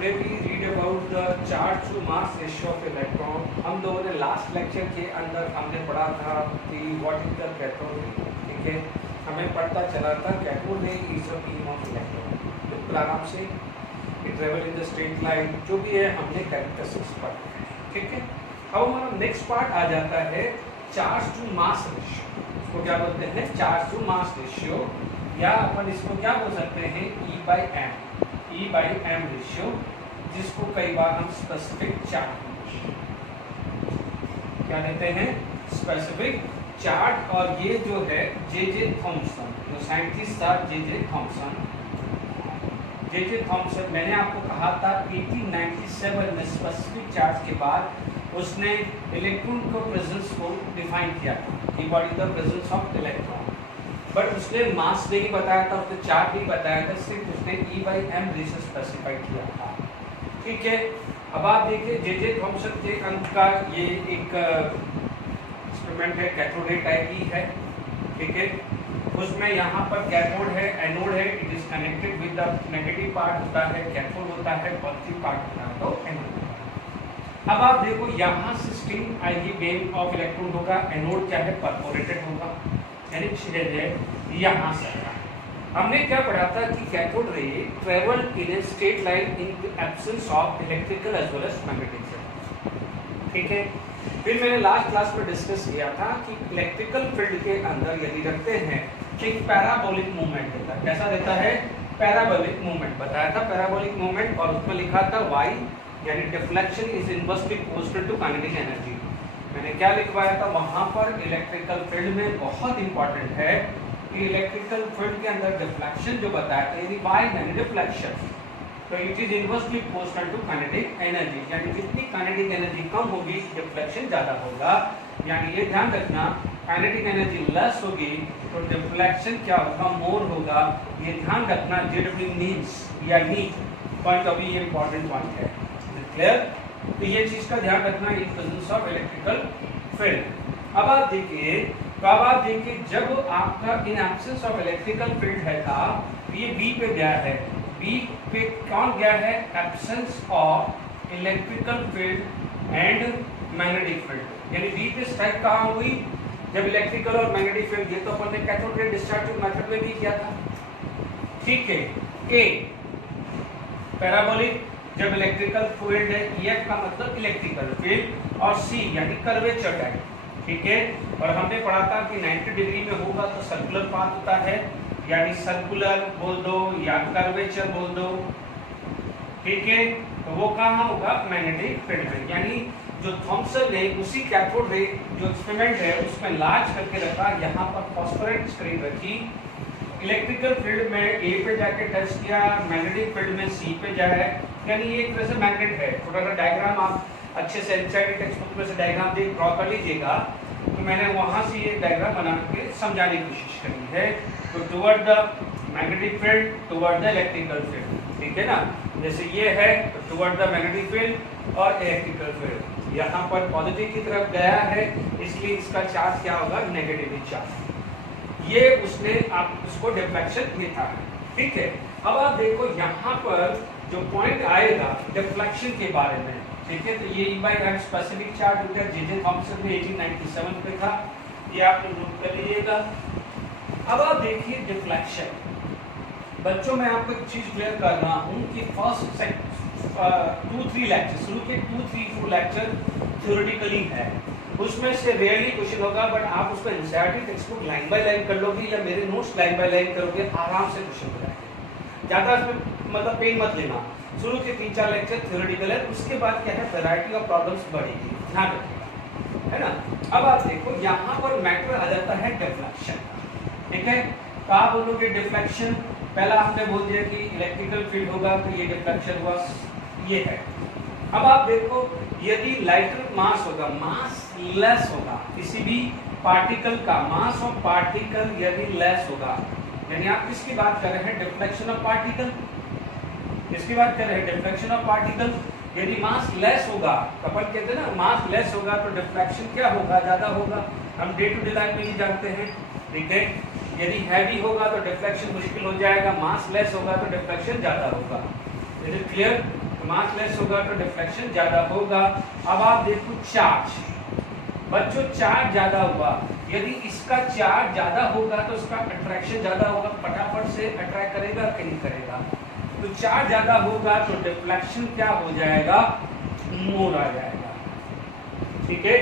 today we read about the charge to mass ratio of electron. हम लोगों ने last lecture के अंदर हमने पढ़ा था कि what is the cathode ray, ठीक है। हमें पता चला था cathode ray is a beam of electron. बिल्कुल आराम से it travel in the straight line, जो भी है हमने कैरेक्टरिस्टिक्स पढ़ा है, ठीक है। अब हमारा नेक्स्ट पार्ट आ जाता है चार्ज टू मास रेशियो। इसको क्या बोलते हैं? चार्ज टू मास रेशियो, या अपन इसको क्या बोल सकते हैं? E by m रेशियो, जिसको कई बार हम स्पेसिफिक चार्ज क्या देते हैं? Specific charge. और ये जो है जे थॉमसन, जो साइंटिस्ट था जे थॉमसन, मैंने आपको कहा था 1897 में स्पेसिफिक चार्ज के बाद उसने इलेक्ट्रॉन को प्रेजेंस को डिफाइन किया था कि what is the presence of electron. But उसने मास नहीं बताया था, उसने चार्ज नहीं बताया था, सिर्फ उसने E by m ratio specify किया था, ठीक है। अब आप देखिए जे थॉमसन के अंक का ये एक एक्सपेरिमेंट है, कैथोड रे टाइप ही है, ठीक है। उसमें यहाँ पर कैथोड है, एनोड है, it is connected with the negative part होता है कैथोड होता है, पॉजिटिव पार्ट होता है तो एनोड। अब आप देखो यहाँ से स्ट्रिंग आएगी, बेम ऑफ इलेक्ट्रॉन होगा, एनोड क्या है? परफोरेटेड होगा, यानी छेद है यहाँ से। हमने क्या पढ़ा था कि cathode ray travel in a straight line in absence of electrical as well as magnetic field, ठीक है। फिर मैंने लास्ट क्लास में डिस्कस किया था कि इलेक्ट्रिकल फील्ड के अंदर यदि रखते हैं एक पैराबोलिक मूवमेंट देता है। कैसा देता है? पैराबोलिक मूवमेंट बताया था, पैराबोलिक मूवमेंट, और उसमें लिखा था y यानी deflection is inversely proportional to kinetic energy. मैंने क्या लिखवाया था वहां पर? इलेक्ट्रिकल फील्ड में बहुत इंपॉर्टेंट है कि इलेक्ट्रिकल फील्ड के अंदर डिफ्लेक्शन जो बताया था, यानी y यानी डिफ्लेक्शन, तो it is inversely proportional to kinetic energy, यानी जितनी काइनेटिक एनर्जी कम होगी डिफ्लेक्शन ज्यादा होगा। यानी ये ध्यान रखना, काइनेटिक एनर्जी लेस होगी तो डिफ्लेक्शन क्या होगा? मोर होगा। ये ध्यान रखना, जेडब्ल्यू मींस या need point of view important point है, क्लियर? तो ये चीज का ध्यान रखना in presence of electrical field. अब आप देखिए जब आपका इन एब्सेंस ऑफ इलेक्ट्रिकल फील्ड है था, ये बी पे गया है, बी पे कौन गया है? Absence of electrical field and magnetic field, यानी बी पे स्ट्राइक कहाँ हुई? जब इलेक्ट्रिकल और मैग्नेटिक फील्ड, ये तो अपन ने कैथोड रे डिस्चार्जिंग मेथड में भी किया था, ठीक है। ए पैराबोलिक, जब इलेक्ट्रिकल फील्ड है, EF का मतलब इलेक्ट्रिकल फील्ड, और C यानी कर्वेचर टाइप, ठीक है। और हमने पढ़ा था कि 90 डिग्री में होगा तो सर्कुलर पाथ होता है, यानी सर्कुलर बोल दो या कर्वेचर बोल दो, ठीक है। तो वो कहाँ होगा? मैग्नेटिक फील्ड में। यानी जो थॉमसन ने उसी कैथोड रे जो एक्सपेरिमेंट है उसमें लार्ज करके रखा, यहाँ पर फॉस्फोरेट स्क्रीन रखी, इलेक्ट्रिकल फील्ड में ए पे जाके टच किया, मैग्नेटिक फील्ड में सी पे जाए, यानी ये एक तरह से मैग्नेट है। छोटा सा डायग्राम आप अच्छे से एनसीईआरटी टेक्स्ट बुक में से डायग्राम देख ड्रॉ कर लीजिएगा, तो मैंने वहां से ये डायग्राम बना के समझाने की कोशिश करी है। तो toward the magnetic field, toward the electrical field, ठीक है ना। जैसे ये है तो टुवर्ड द मैग्नेटिक फील्ड और इलेक्ट्रिकल फील्ड, यहाँ पर पॉजिटिव की तरफ गया है, इसलिए इसका चार्ज क्या होगा? Negative charge. ये उसने आप उसको डिफ्लेक्शन देता है, ठीक है। अब आप देखो यहाँ पर जो पॉइंट आएगा डिफ्लेक्शन के बारे में, ठीक है। तो ये E by m specific charge हो गया, जे थॉमसन में 1897 पे था, ये आप नोट कर लीजिएगा। अब आप देखिए डिफ्लेक्शन। बच्चों मैं आपको एक चीज क्लियर कर रहा हूँ कि फर्स्ट 2-3 लेक्चर, शुरू के 2-3-4 लेक्चर थ्योरेटिकली है, उसमें से रेयरली क्वेश्चन होगा, बट आप उसको NCERT text book line by line कर लोगे या मेरे नोट्स लाइन बाय लाइन करोगे, आराम से क्वेश्चन हो जाएंगे। ज्यादा इसमें मतलब पेन मत लेना। शुरू के 3-4 लेक्चर थ्योरेटिकल है, उसके बाद क्या है? वैरायटी ऑफ प्रॉब्लम्स बढ़ेगी, ध्यान रखिएगा, है ना। अब आप देखो यहाँ पर मैटर आ जाता है डिफ्लेक्शन, ठीक है। तो आप बोलोगे डिफ्लेक्शन, पहला हमने बोल दिया कि इलेक्ट्रिकल फील्ड होगा तो ये डिफ्लेक्शन हुआ, ये है। अब आप देखो यदि लाइटर मास होगा, मास लेस होगा, किसी भी पार्टिकल का मास ऑफ पार्टिकल यदि लेस होगा, यानी आप किसकी बात कर रहे हैं? डिफ्लेक्शन ऑफ पार्टिकल, किसकी बात कर रहे हैं? Deflection of particle. यदि मास लेस होगा तो अपन कहते हैं ना, मास लेस होगा तो डिफ्लेक्शन क्या होगा? ज्यादा होगा। हम डे टू डे लाइफ में ही जानते हैं, ठीक है। यदि हैवी होगा तो डिफ्लेक्शन मुश्किल हो जाएगा, मास लेस होगा तो डिफ्लेक्शन ज्यादा होगा। Is it clear? Mass less होगा तो डिफ्लेक्शन ज्यादा होगा। अब आप देखो चार्ज, बच्चों चार्ज ज्यादा हुआ, यदि इसका चार्ज ज्यादा होगा तो उसका अट्रैक्शन ज्यादा होगा, फटाफट से अट्रैक्ट करेगा कि नहीं करेगा। तो चार्ज ज्यादा होगा तो डिफ्लेक्शन क्या हो जाएगा, मोर आ जाएगा। ठीक है,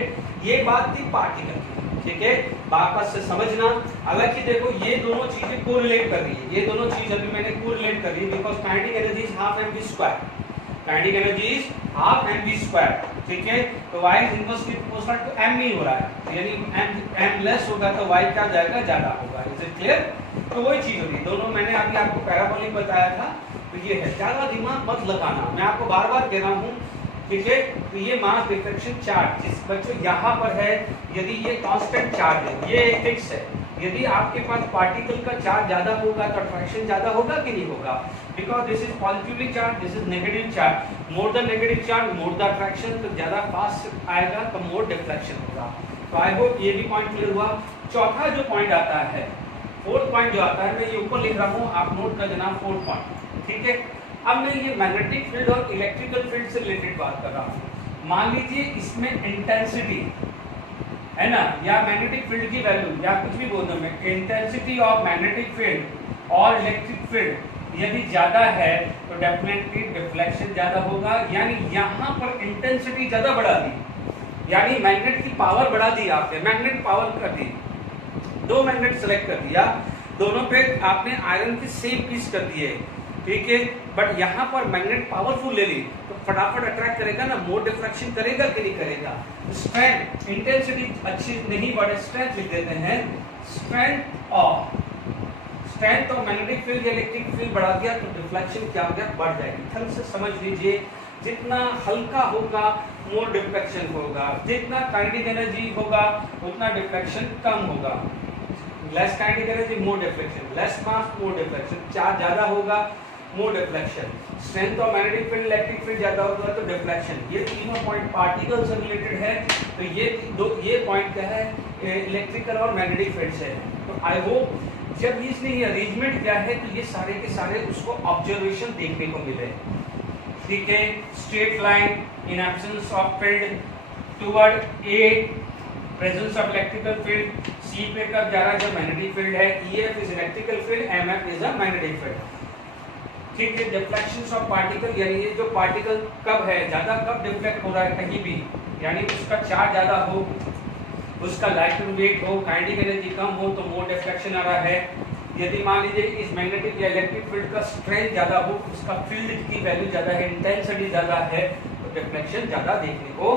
ये बात थी पार्टिकल की। ठीक है, वापस से समझना। हालांकि देखो ये दोनों चीजें कोरिलेट कर रही है, ये दोनों चीज अभी मैंने कोरिलेट कर रही है, because kinetic energy is half mv square, kinetic energy is half mv square. ठीक है, तो y is inversely proportional to m ही हो रहा है, यानी m लेस होगा तो y क्या जाएगा, ज्यादा होगा। Is it clear? तो वही चीज होगी, दोनों मैंने अभी आपको पैराबोलिक बताया था। तो ये है, ज्यादा दिमाग मत लगाना, मैं आपको बार बार कह रहा हूँ। ठीक है, तो ये मास डिफ्लेक्शन चार्ज जिस बच्चों यहाँ पर है, यदि ये कांस्टेंट चार्ज है, ये फिक्स है, यदि आपके पास पार्टिकल का चार्ज ज्यादा होगा तो अट्रैक्शन ज्यादा होगा कि नहीं होगा, because this is positively charge, this is negative charge, more the negative charge more the attraction, तो ज्यादा फास्ट आएगा तो मोर डिफ्लेक्शन होगा। तो आई होप ये भी पॉइंट क्लियर हुआ। चौथा जो पॉइंट आता है, फोर्थ पॉइंट जो आता है, मैं ये ऊपर लिख रहा हूँ, आप नोट कर देना फोर्थ पॉइंट। ठीक है, अब मैं ये मैग्नेटिक फील्ड और इलेक्ट्रिकल फील्ड से रिलेटेड बात कर रहा हूँ। मान लीजिए इसमें इंटेंसिटी है ना, या मैग्नेटिक फील्ड की वैल्यू, या कुछ भी बोल दूं मैं, इंटेंसिटी ऑफ मैग्नेटिक फील्ड और इलेक्ट्रिक फील्ड यदि ज्यादा है तो डेफिनेटली डिफ्लेक्शन ज्यादा होगा। यानी यहाँ पर इंटेंसिटी ज्यादा बढ़ा दी, यानी मैग्नेट की पावर बढ़ा दी आपने, मैग्नेट पावर कर दी, दो मैग्नेट सेलेक्ट कर दिया, दोनों पे आपने आयरन की सेम पीस कर दिए। ठीक है, बट यहाँ पर मैग्नेट पावरफुल ले ली तो फटाफट अट्रैक्ट करेगा ना, मोर डिफ्लेक्शन करेगा कि नहीं करेगा। स्ट्रेंथ, इंटेंसिटी अच्छी नहीं बढ़े, स्ट्रेंथ लिख देते हैं, स्ट्रेंथ ऑफ मैग्नेटिक फील्ड या इलेक्ट्रिक फील्ड बढ़ा दिया तो डिफ्लेक्शन क्या हो गया, बढ़ जाएगी। ढंग से समझ लीजिए, जितना हल्का होगा मोर डिफ्लेक्शन होगा, जितना काइनेटिक एनर्जी होगा उतना डिफ्लेक्शन कम होगा। Less kinetic energy more deflection, less mass more deflection, charge ज्यादा होगा more deflection, strength of magnetic field electric field ज्यादा होगा तो डिफ्लेक्शन। ये तीनों पॉइंट पार्टिकल से रिलेटेड है। तो ये पॉइंट क्या है, इलेक्ट्रिकल और मैग्नेटिक फील्ड से है। तो आई होप जब इसमें अरेंजमेंट क्या है तो ये सारे के सारे उसको ऑब्जर्वेशन देखने को मिले। ठीक है, straight line in absence of field toward a presence of electrical field, C पे कब जा रहा है, जब मैग्नेटिक फील्ड है, EF is electrical field, MF is a magnetic field. ठीक है, डिफ्लेक्शंस ऑफ पार्टिकल, यानी ये जो पार्टिकल कब है ज्यादा, कब डिफ्लेक्ट हो रहा है कहीं भी, यानी उसका चार्ज ज्यादा हो, उसका लाइटर वेट हो, काइनेटिक एनर्जी कम हो तो मोर डिफ्लेक्शन आ रहा है। यदि मान लीजिए इस मैग्नेटिक या इलेक्ट्रिक फील्ड का स्ट्रेंथ ज्यादा हो, उसका फील्ड की वैल्यू ज्यादा है, इंटेंसिटी ज्यादा है तो डिफ्लेक्शन ज्यादा देखने को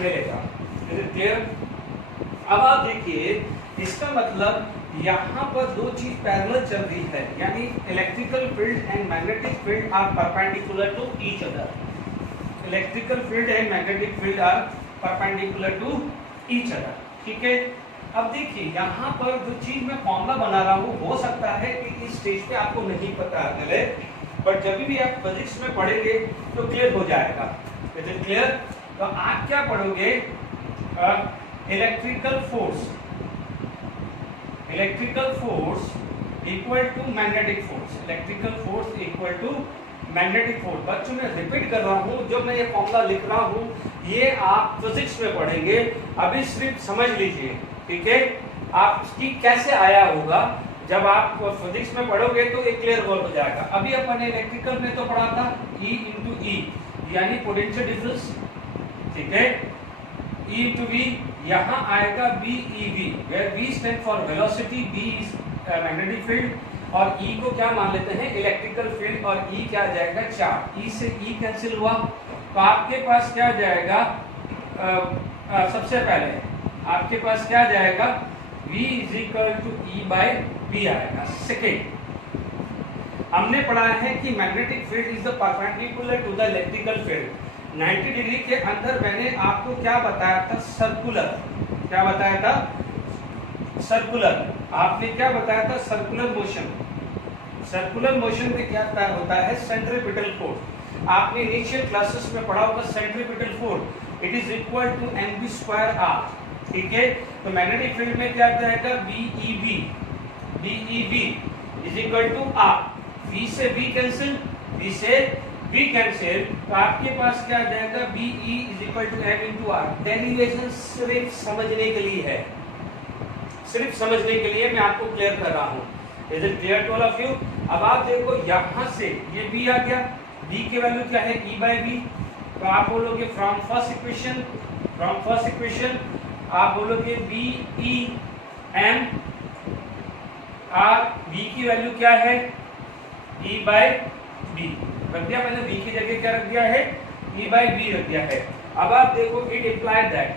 मिलेगा। क्लियर? अब आप देखिए, इसका मतलब यहाँ पर दो चीज पैरेलल चल रही है, यानी electrical field and magnetic field are perpendicular to each other. Electrical field and magnetic field are perpendicular to each other. ठीक है, अब देखिए यहाँ पर जो चीज मैं फॉर्मूला बना रहा हूँ, हो सकता है कि इस स्टेज पे आपको नहीं पता चले, बट जब भी आप फिजिक्स में पढ़ेंगे तो क्लियर हो जाएगा। Is it clear? तो आप क्या पढ़ोगे, electrical force equal to magnetic force, electrical force equal to magnetic force. बच्चों मैं रिपीट कर रहा हूँ, जब मैं ये फॉर्मूला लिख रहा हूँ ये आप फिजिक्स में पढ़ेंगे, अभी सिर्फ समझ लीजिए। ठीक है, आप इसकी कैसे आया होगा, जब आप फिजिक्स में पढ़ोगे तो एक क्लियर हो जाएगा। अभी अपन ने इलेक्ट्रिकल में तो पढ़ा था E इंटू ई, यानी पोटेंशियल डिफरेंस। ठीक है, E इंटू वी, यहाँ आएगा BeV, where V stand for velocity, B is magnetic field, और E को क्या मान लेते हैं, इलेक्ट्रिकल फील्ड, और E क्या आ जाएगा, चार्ज। E से E कैंसिल हुआ तो आपके पास क्या जाएगा, सबसे पहले आपके पास क्या जाएगा, V is equal to E by V आएगा। सेकेंड, हमने पढ़ा है कि magnetic field is the perpendicular to the electrical field. 90 degree के अंदर मैंने आपको क्या बताया था, सर्कुलर। क्या बताया था, सर्कुलर। आपने क्या बताया था, सर्कुलर मोशन। सर्कुलर मोशन में क्या होता है, सेंट्रीपिटल फोर्स। आपने इनिशियल क्लासेस में पढ़ा होगा centripetal force, it is equal to mv square r। ठीक है, तो मैग्नेटिक फील्ड में क्या जाएगा, BeV is equal to r। V से V कैंसिल, V से V कैंसिल, तो आपके पास क्या आ जाएगा BE is equal to M into r. Derivation सिर्फ समझने के लिए है, सिर्फ समझने के लिए मैं आपको क्लियर कर रहा हूँ। Is it clear to all of you? अब आप देखो यहाँ से ये B आ गया, B की वैल्यू क्या है E बाई बी, तो आप बोलोगे फ्रॉम फर्स्ट इक्वेशन आप बोलोगे BE M आर, B की वैल्यू क्या है E बाई बी रख दिया मैंने, B की जगह क्या रख दिया है E बाई बी रख दिया है। अब आप देखो इट इम्प्लाइड दैट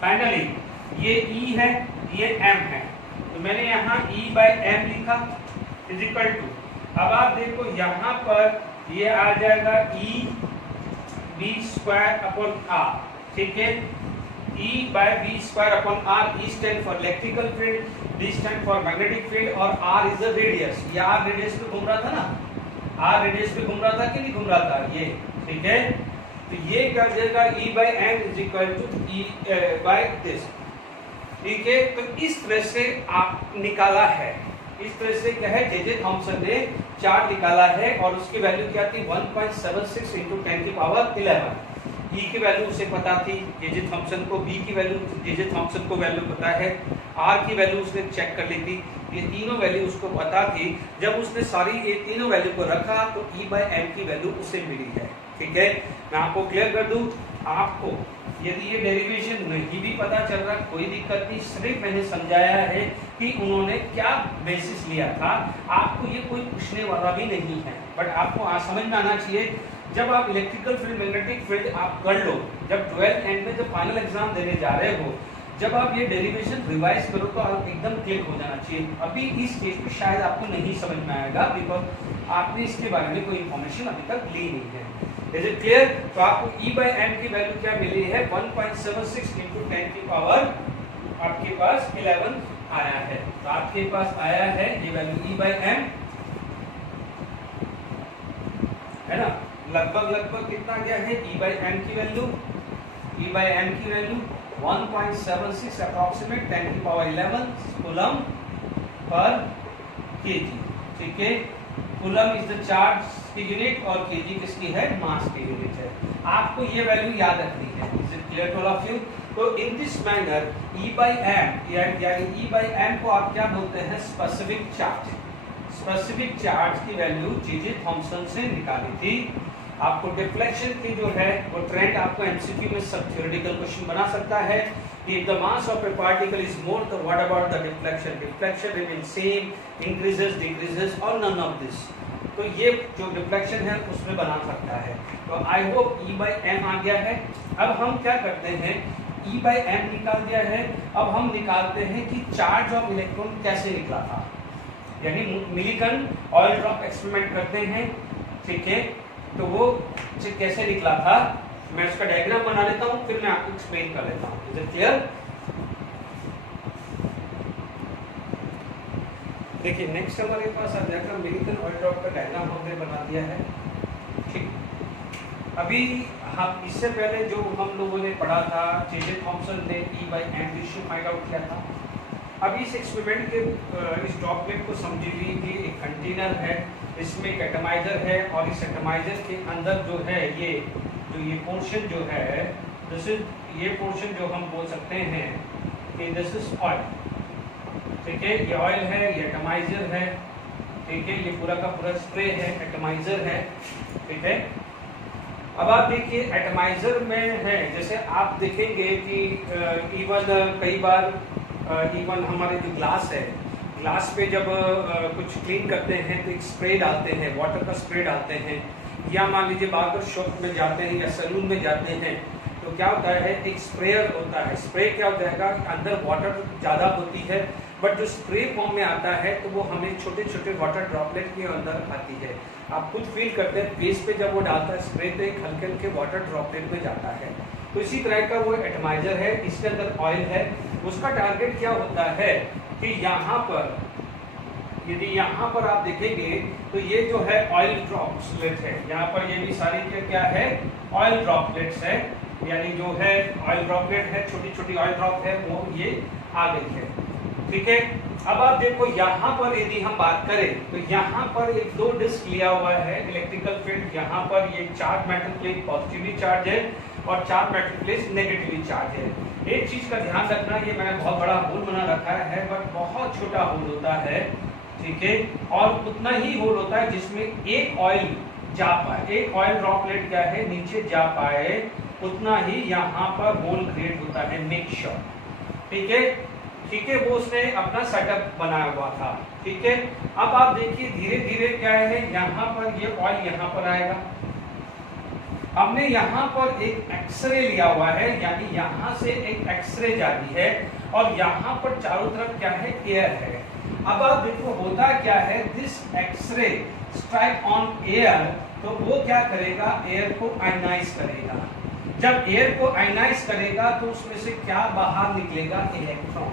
फाइनली ये E है ये M है, तो मैंने यहाँ E बाई M लिखा इज इक्वल टू, अब आप देखो यहाँ पर ये आ जाएगा E b square upon r, ठीक है, E by b square upon r. E stand for electrical field, D stand for magnetic field और R इज द रेडियस। ये R रेडियस पे घूम रहा था ना, R रेडियस पे घूम रहा था कि नहीं घूम रहा था ये, ठीक है। तो ये क्या जाएगा E by M is equal to E by this, ठीक है। तो इस तरह से आप निकाला है, इस तरह से क्या है जे थॉमसन ने चार्ज निकाला है और उसकी वैल्यू क्या थी 1.76 इंटू 10 की पावर 11। E की वैल्यू उसे पता थी जे थॉमसन को, B की वैल्यू जे थॉमसन को वैल्यू पता है, R की वैल्यू उसने चेक कर ली थी, ये तीनों वैल्यू उसको पता थी। जब उसने सारी ये तीनों वैल्यू को रखा तो E बाई M की वैल्यू उसे मिली है, ठीक है। मैं आपको क्लियर कर दूं, आपको यदि ये डेरिवेशन नहीं भी पता चल रहा कोई दिक्कत नहीं, सिर्फ मैंने समझाया है कि उन्होंने क्या बेसिस लिया था, आपको ये कोई पूछने वाला भी नहीं है, बट आपको समझ में आना चाहिए। जब आप इलेक्ट्रिकल फील्ड मैग्नेटिक फील्ड आप कर लो, जब 12th एंड में जब फाइनल एग्जाम देने जा रहे हो, जब आप ये डेरिवेशन रिवाइज करो तो आप एकदम क्लिक हो जाना चाहिए। अभी इस स्टेज पे शायद आपको नहीं समझ में आएगा बिकॉज आपने इसके बारे में कोई इंफॉर्मेशन अभी तक ली नहीं है। Is it clear? तो आपको E बाई M की वैल्यू क्या मिली है 1.76 इंटू 10 की पावर आपके पास 11 आया है। तो आपके पास आया है ये वैल्यू E बाई M, है ना, लगभग कितना गया है E बाई M की वैल्यू, E बाई M की वैल्यू 1.76 अप्रॉक्सीमेट 10 की पावर 11 कूलम पर केजी, ठीक है। कूलम इज द चार्ज की यूनिट और केजी किसकी है, मास की यूनिट है। आपको ये वैल्यू याद रखनी है। Is it clear to all of you? तो in this manner E by M यानी E बाई M को आप क्या बोलते हैं, स्पेसिफिक चार्ज। स्पेसिफिक चार्ज की वैल्यू जे थॉमसन से निकाली थी। आपको डिफ्लेक्शन की जो है वो ट्रेंड आपको एमसीक्यू में सब थ्योरेटिकल क्वेश्चन बना सकता है कि the mass of a particle is more, तो what about the deflection, deflection remain same, increases decreases और नन ऑफ दिस। तो ये जो डिफ्लेक्शन है उसमें बना सकता है। तो I hope E by M आ गया है। अब हम क्या करते हैं, E बाई M निकाल दिया है, अब हम निकालते हैं कि चार्ज ऑफ इलेक्ट्रॉन कैसे निकला था, यानी मिलिकन ऑयल ड्रॉप एक्सपेरिमेंट करते हैं, ठीक है। तो वो कैसे निकला था, मैं उसका डायग्राम बना लेता हूं, फिर मैं आपको एक्सप्लेन कर लेता हूं। Is it clear? देखिए नेक्स्ट हमारे पास आ जाएगा मिलिकन ऑयल ड्रॉप का डायग्राम हमने बना दिया है, ठीक। अभी हम इससे पहले जो हम लोगों ने पढ़ा था, जे थॉमसन ने E by M ratio find out किया था। अब इस एक्सपेरिमेंट के इस ड्रॉपलेट को समझिए कि एक कंटेनर है, इसमें एक एटमाइजर है और इस एटमाइजर के अंदर जो है ये पोर्शन जो है, दिस इज ये पोर्शन जो हम बोल सकते हैं कि दिस इज ऑयल, ठीक है। ये ऑयल है, ये एटमाइजर है, ठीक है, ये पूरा का पूरा स्प्रे है, एटमाइजर है, ठीक है। अब आप देखिए एटमाइजर में है, जैसे आप देखेंगे कि इवन कई बार इवन हमारे जो ग्लास है, ग्लास पे जब कुछ क्लीन करते हैं तो एक स्प्रे डालते हैं, वाटर का स्प्रे डालते हैं, या मान लीजिए बार्बर शॉप में जाते हैं या सैलून में जाते हैं तो क्या होता है, एक स्प्रेयर होता है। स्प्रे क्या होता है, अंदर वाटर ज़्यादा होती है, बट जो स्प्रे फॉर्म में आता है तो वो हमें छोटे छोटे वाटर ड्रॉपलेट के अंदर आती है। आप खुद फील करते हैं फेस पे जब वो डालता है स्प्रे तो एक हल्के हल्के वाटर ड्रॉपलेट में जाता है। तो इसी तरह का वो एटमाइजर है, इसके अंदर ऑयल है। उसका टारगेट क्या होता है कि यहाँ पर यदि यहाँ पर आप देखेंगे तो ये जो है ऑयल ड्रॉपलेट है, यहाँ पर ये भी सारी क्या है, ऑयल ड्रॉपलेट्स है, यानी जो है ऑयल ड्रॉपलेट है, छोटी छोटी ऑयल ड्रॉप है, वो ये आ गई है। ठीक है। अब आप देखो यहाँ पर यदि हम बात करें तो यहाँ पर एक दो डिस्क लिया हुआ है इलेक्ट्रिकल फील्ड, यहाँ पर ये charge metal plate positively charge है और charge metal plate negatively charge है। एक चीज का ध्यान रखना, ये मैंने बहुत बड़ा होल बना रखा है बट बहुत छोटा होल होता है, ठीक है, और उतना ही होल होता है जिसमें एक ऑयल जा पाए, एक ऑयल ड्रॉपलेट क्या है नीचे जा पाए, उतना ही यहाँ पर होल क्रिएट होता है, मेक श्योर, ठीक है, ठीक है। वो उसने अपना सेटअप बनाया हुआ था, ठीक है। अब आप देखिए धीरे धीरे क्या है, यहाँ पर ये ऑयल यहाँ पर आएगा, हमने यहाँ पर एक एक्सरे लिया हुआ है, यानी यहाँ से एक एक्सरे जाती है और यहाँ पर चारों तरफ क्या है, एयर है। अब आप देखो होता क्या है, this X ray strike on air, तो वो क्या करेगा, एयर को आयनाइज करेगा। जब एयर को आयनाइज करेगा तो उसमें से क्या बाहर निकलेगा, इलेक्ट्रॉन।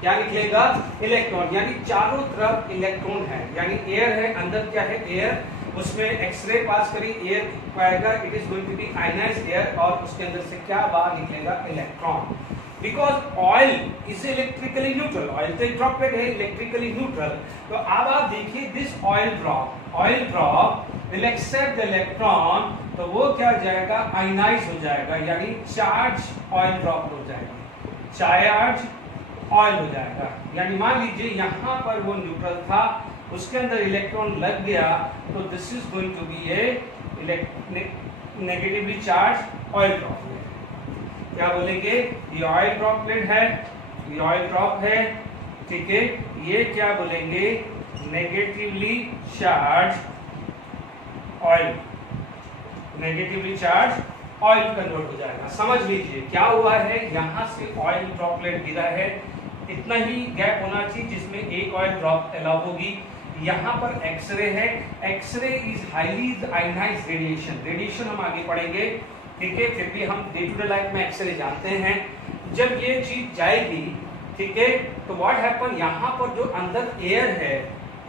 क्या निकलेगा, इलेक्ट्रॉन, यानी चारों तरफ इलेक्ट्रॉन है, यानी एयर है, अंदर क्या है, एयर, उसमें एक्सरे पास करी, एयर पाएगा, it is going to be ionized air और उसके अंदर से क्या बाहर निकलेगा, electron. Because oil is electrically neutral, oil तो ड्रॉपलेट है, इलेक्ट्रिकली न्यूट्रल। तो अब आप देखिए this oil drop will accept the electron, तो वो क्या हो जाएगा, आयनाइज हो जाएगा, यानी चार्ज ऑयल ड्रॉप हो जाएगा, चार्ज ऑयल हो जाएगा। यानी मान लीजिए यहाँ पर वो न्यूट्रल था, उसके अंदर इलेक्ट्रॉन लग गया, तो this is going to be a negatively charge oil droplet. क्या बोलेंगे, ये ऑयल ड्रॉपलेट है, ये ऑयल ड्रॉप है, ठीक है, ये क्या बोलेंगे, negatively charge oil, negatively charge oil convert हो जाएगा। समझ लीजिए क्या हुआ है, यहाँ से ऑयल ड्रॉपलेट गिरा है, इतना ही गैप होना चाहिए जिसमें एक ऑयल ड्रॉप अलाउ होगी। यहाँ पर एक्सरे है, X ray is highly ionized radiation, radiation हम आगे पढ़ेंगे, ठीक है, फिर भी हम डे टू डे लाइफ में एक्सरे जानते हैं। जब ये चीज जाएगी, ठीक है, तो व्हाट हैपन, यहाँ पर जो अंदर एयर है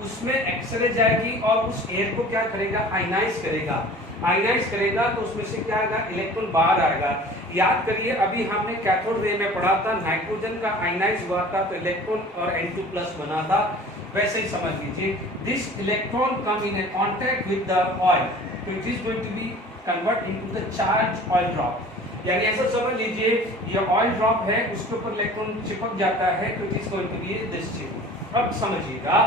उसमें एक्सरे जाएगी और उस एयर को क्या करेगा, आयनाइज करेगा, आयनाइज करेगा, तो उसमें से क्या आएगा, इलेक्ट्रॉन बाहर आएगा। याद करिए अभी हमने कैथोड रे में पढ़ा था, नाइट्रोजन का आयनाइज हुआ था तो इलेक्ट्रॉन और N2+ बना था, वैसे ही समझ लीजिए this electron come in contact with the oil, तो it is going to be convert into the charge oil drop. यानी ऐसा समझ लीजिए ये ऑयल ड्रॉप है, उसके ऊपर इलेक्ट्रॉन चिपक जाता है, तो it is going to be this chip. अब समझिएगा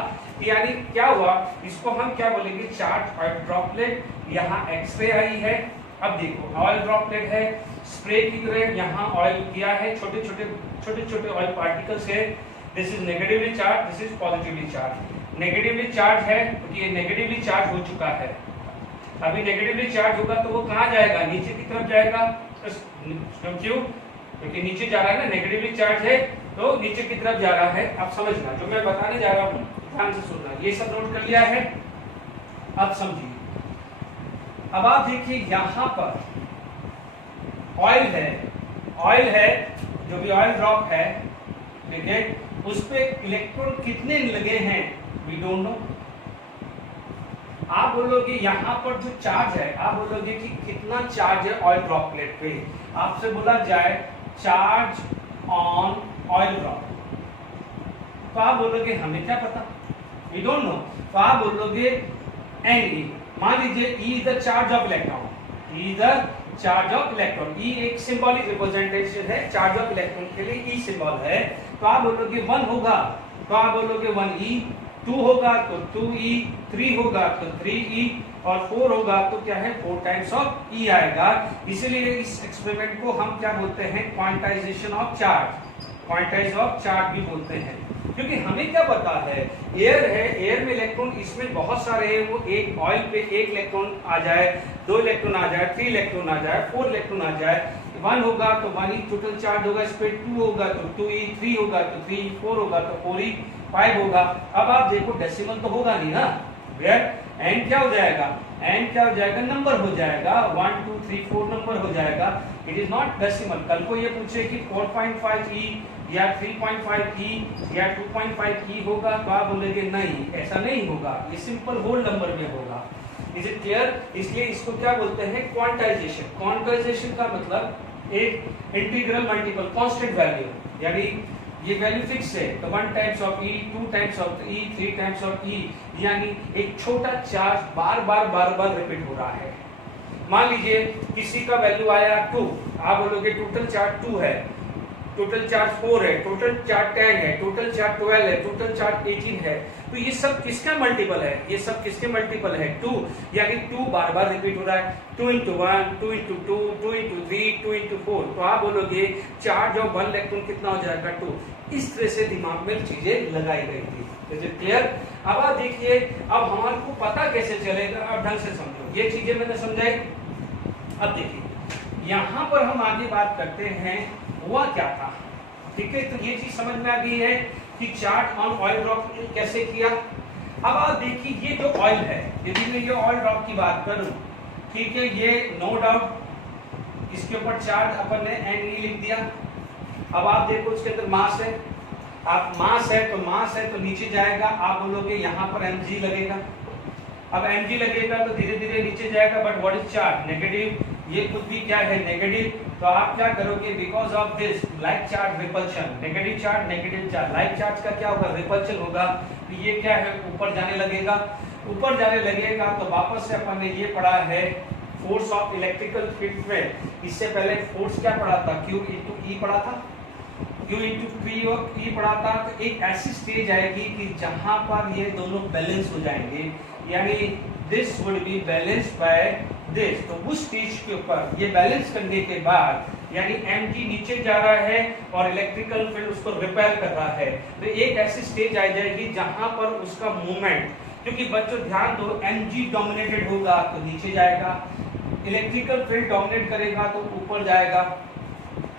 यानी क्या हुआ, इसको हम क्या बोलेंगे, चार्ज ऑयल ड्रॉपलेट। यहाँ एक्सरे आई है, अब देखो ऑयल ड्रॉपलेट है, स्प्रे की तरह यहाँ ऑयल किया है, छोटे छोटे ऑयल पार्टिकल्स है, this is negatively charge, this is positively charge. Negatively charge है क्योंकि ये नेगेटिवली चार्ज हो चुका है, अभी नेगेटिवली चार्ज होगा तो वो कहाँ जाएगा, नीचे की तरफ जाएगा। क्यों, क्योंकि नीचे जा रहा है ना, नेगेटिवली चार्ज है तो नीचे की तरफ जा रहा है। अब समझना जो मैं बताने जा रहा हूँ, ध्यान से सुनना, ये सब नोट कर लिया है, अब समझिए। अब आप देखिए यहाँ पर ऑयल है, जो भी ऑयल ड्रॉप है, ठीक है, उस पे इलेक्ट्रॉन कितने लगे हैं, वी डोंट नो। आप बोलोगे यहाँ पर जो चार्ज है, आप बोलोगे कि कितना चार्ज है ऑयल ड्रॉपलेट पे, आपसे बोला जाए चार्ज ऑन ऑयल ड्रॉप, तो आप बोलोगे हमें क्या पता, वी डोंट नो। तो आप बोलोगे एन, मान लीजिए E is the charge of electron, E is the charge of electron, E एक सिंबॉलिक रिप्रेजेंटेशन है चार्ज ऑफ इलेक्ट्रॉन के लिए, E सिंबल है, तो आप बोलोगे 1 होगा, तो आप बोलोगे 1E, 2 होगा तो 2E, 3 होगा तो 3E और 4 होगा तो क्या है, 4 टाइम्स ऑफ E आएगा। इसीलिए इस एक्सपेरिमेंट को हम क्या बोलते हैं, quantization of charge, quantize of charge भी बोलते हैं। क्योंकि हमें क्या पता है, एयर है, एयर में इलेक्ट्रॉन इसमें बहुत सारे हैं, वो एक ऑयल पे 1 इलेक्ट्रॉन आ जाए, 2 इलेक्ट्रॉन आ जाए, 3 इलेक्ट्रॉन आ जाए, 4 इलेक्ट्रॉन आ जाए, 1 होगा तो 1E टोटल चार्ज होगा, इस पे 2 होगा तो 2E, 3 होगा तो 3E, 4 होगा तो 4E, 5 होगा। अब आप देखो डेसिमल तो होगा नहीं ना, वेयर एन क्या हो जाएगा, एन क्या हो जाएगा, नंबर हो जाएगा, 1 2 3 4 नंबर हो जाएगा, इट इज नॉट डेसिमल। कल को ये पूछे कि 4.5E या 3.5E या 2.5E होगा, तो आप बोलेंगे नहीं, ऐसा नहीं होगा, ये सिंपल होल नंबर में होगा। Is it clear? इसलिए इसको क्या बोलते हैं, क्वांटाइजेशन। क्वांटाइजेशन का मतलब एक इंटीग्रल मल्टीपल कांस्टेंट वैल्यू, यानी ये वैल्यू फिक्स है, तो 1 times of E, 2 times of E, 3 times of E, यानी एक छोटा चार्ज बार बार रिपीट हो रहा है। मान लीजिए किसी का वैल्यू आया 2, आप बोलोगे टोटल चार्ज 2 है, टोटल चार्ज 4 है, टोटल चार्ज 10 है, टोटल चार्ज 12 है, टोटल चार्ज 18 है, तो ये सब किसका मल्टीपल है? ये सब किसके मल्टीपल है? 2, यानी 2 बार बार रिपीट हो रहा है। 2 into 1, 2 into 2, 2 into 3, 2 into 4, तो आप बोलोगे चार्ज ऑफ 1 इलेक्ट्रॉन कितना हो जाएगा? 2। इस तरह से दिमाग में चीजें लगाई गई थी। Is it clear? अब आप देखिए, अब हमारे को पता कैसे चलेगा? अब ढंग से समझो, ये चीजें मैंने समझाई। अब देखिए यहाँ पर हम आगे बात करते हैं हुआ क्या था। ठीक है, तो ये चीज समझ में आ गई है कि चार्ज ऑन ऑयल ड्रॉप कैसे किया। अब आप देखिए ये जो ऑयल है, यदि मैं ये ऑयल ड्रॉप की बात करूं, ठीक है, ये नो डाउट इसके ऊपर चार्ज अपन ने Ne लिख दिया। अब आप देखो इसके अंदर मास है, आप मास है तो नीचे जाएगा, आप बोलोगे यहाँ पर Mg लगेगा। अब Mg लगेगा तो धीरे धीरे नीचे जाएगा, but what is charge? Negative. ये खुद भी क्या है? नेगेटिव। तो आप क्या करोगे? Because of this like charge repulsion, negative charge, like charge का क्या होगा? रिपल्शन होगा। तो ये क्या है? ऊपर जाने लगेगा। ऊपर जाने लगेगा तो वापस से अपन ने ये पढ़ा है फोर्स ऑफ इलेक्ट्रिकल फील्ड में। इससे पहले फोर्स क्या पढ़ा था? Q into E पढ़ा था, Q into P और E पढ़ा था। तो एक ऐसी स्टेज आएगी कि जहां पर ये दोनों बैलेंस हो जाएंगे, यानी this would be balanced by this. तो उस स्टेज के ऊपर ये बैलेंस करने के बाद, यानी Mg नीचे जा रहा है और इलेक्ट्रिकल फील्ड उसको रिपेल कर रहा है, तो एक ऐसी स्टेज आ जाएगी जहां पर उसका मूवमेंट, क्योंकि बच्चों ध्यान दो, Mg डोमिनेटेड होगा तो नीचे जाएगा, इलेक्ट्रिकल फील्ड डोमिनेट करेगा तो ऊपर जाएगा,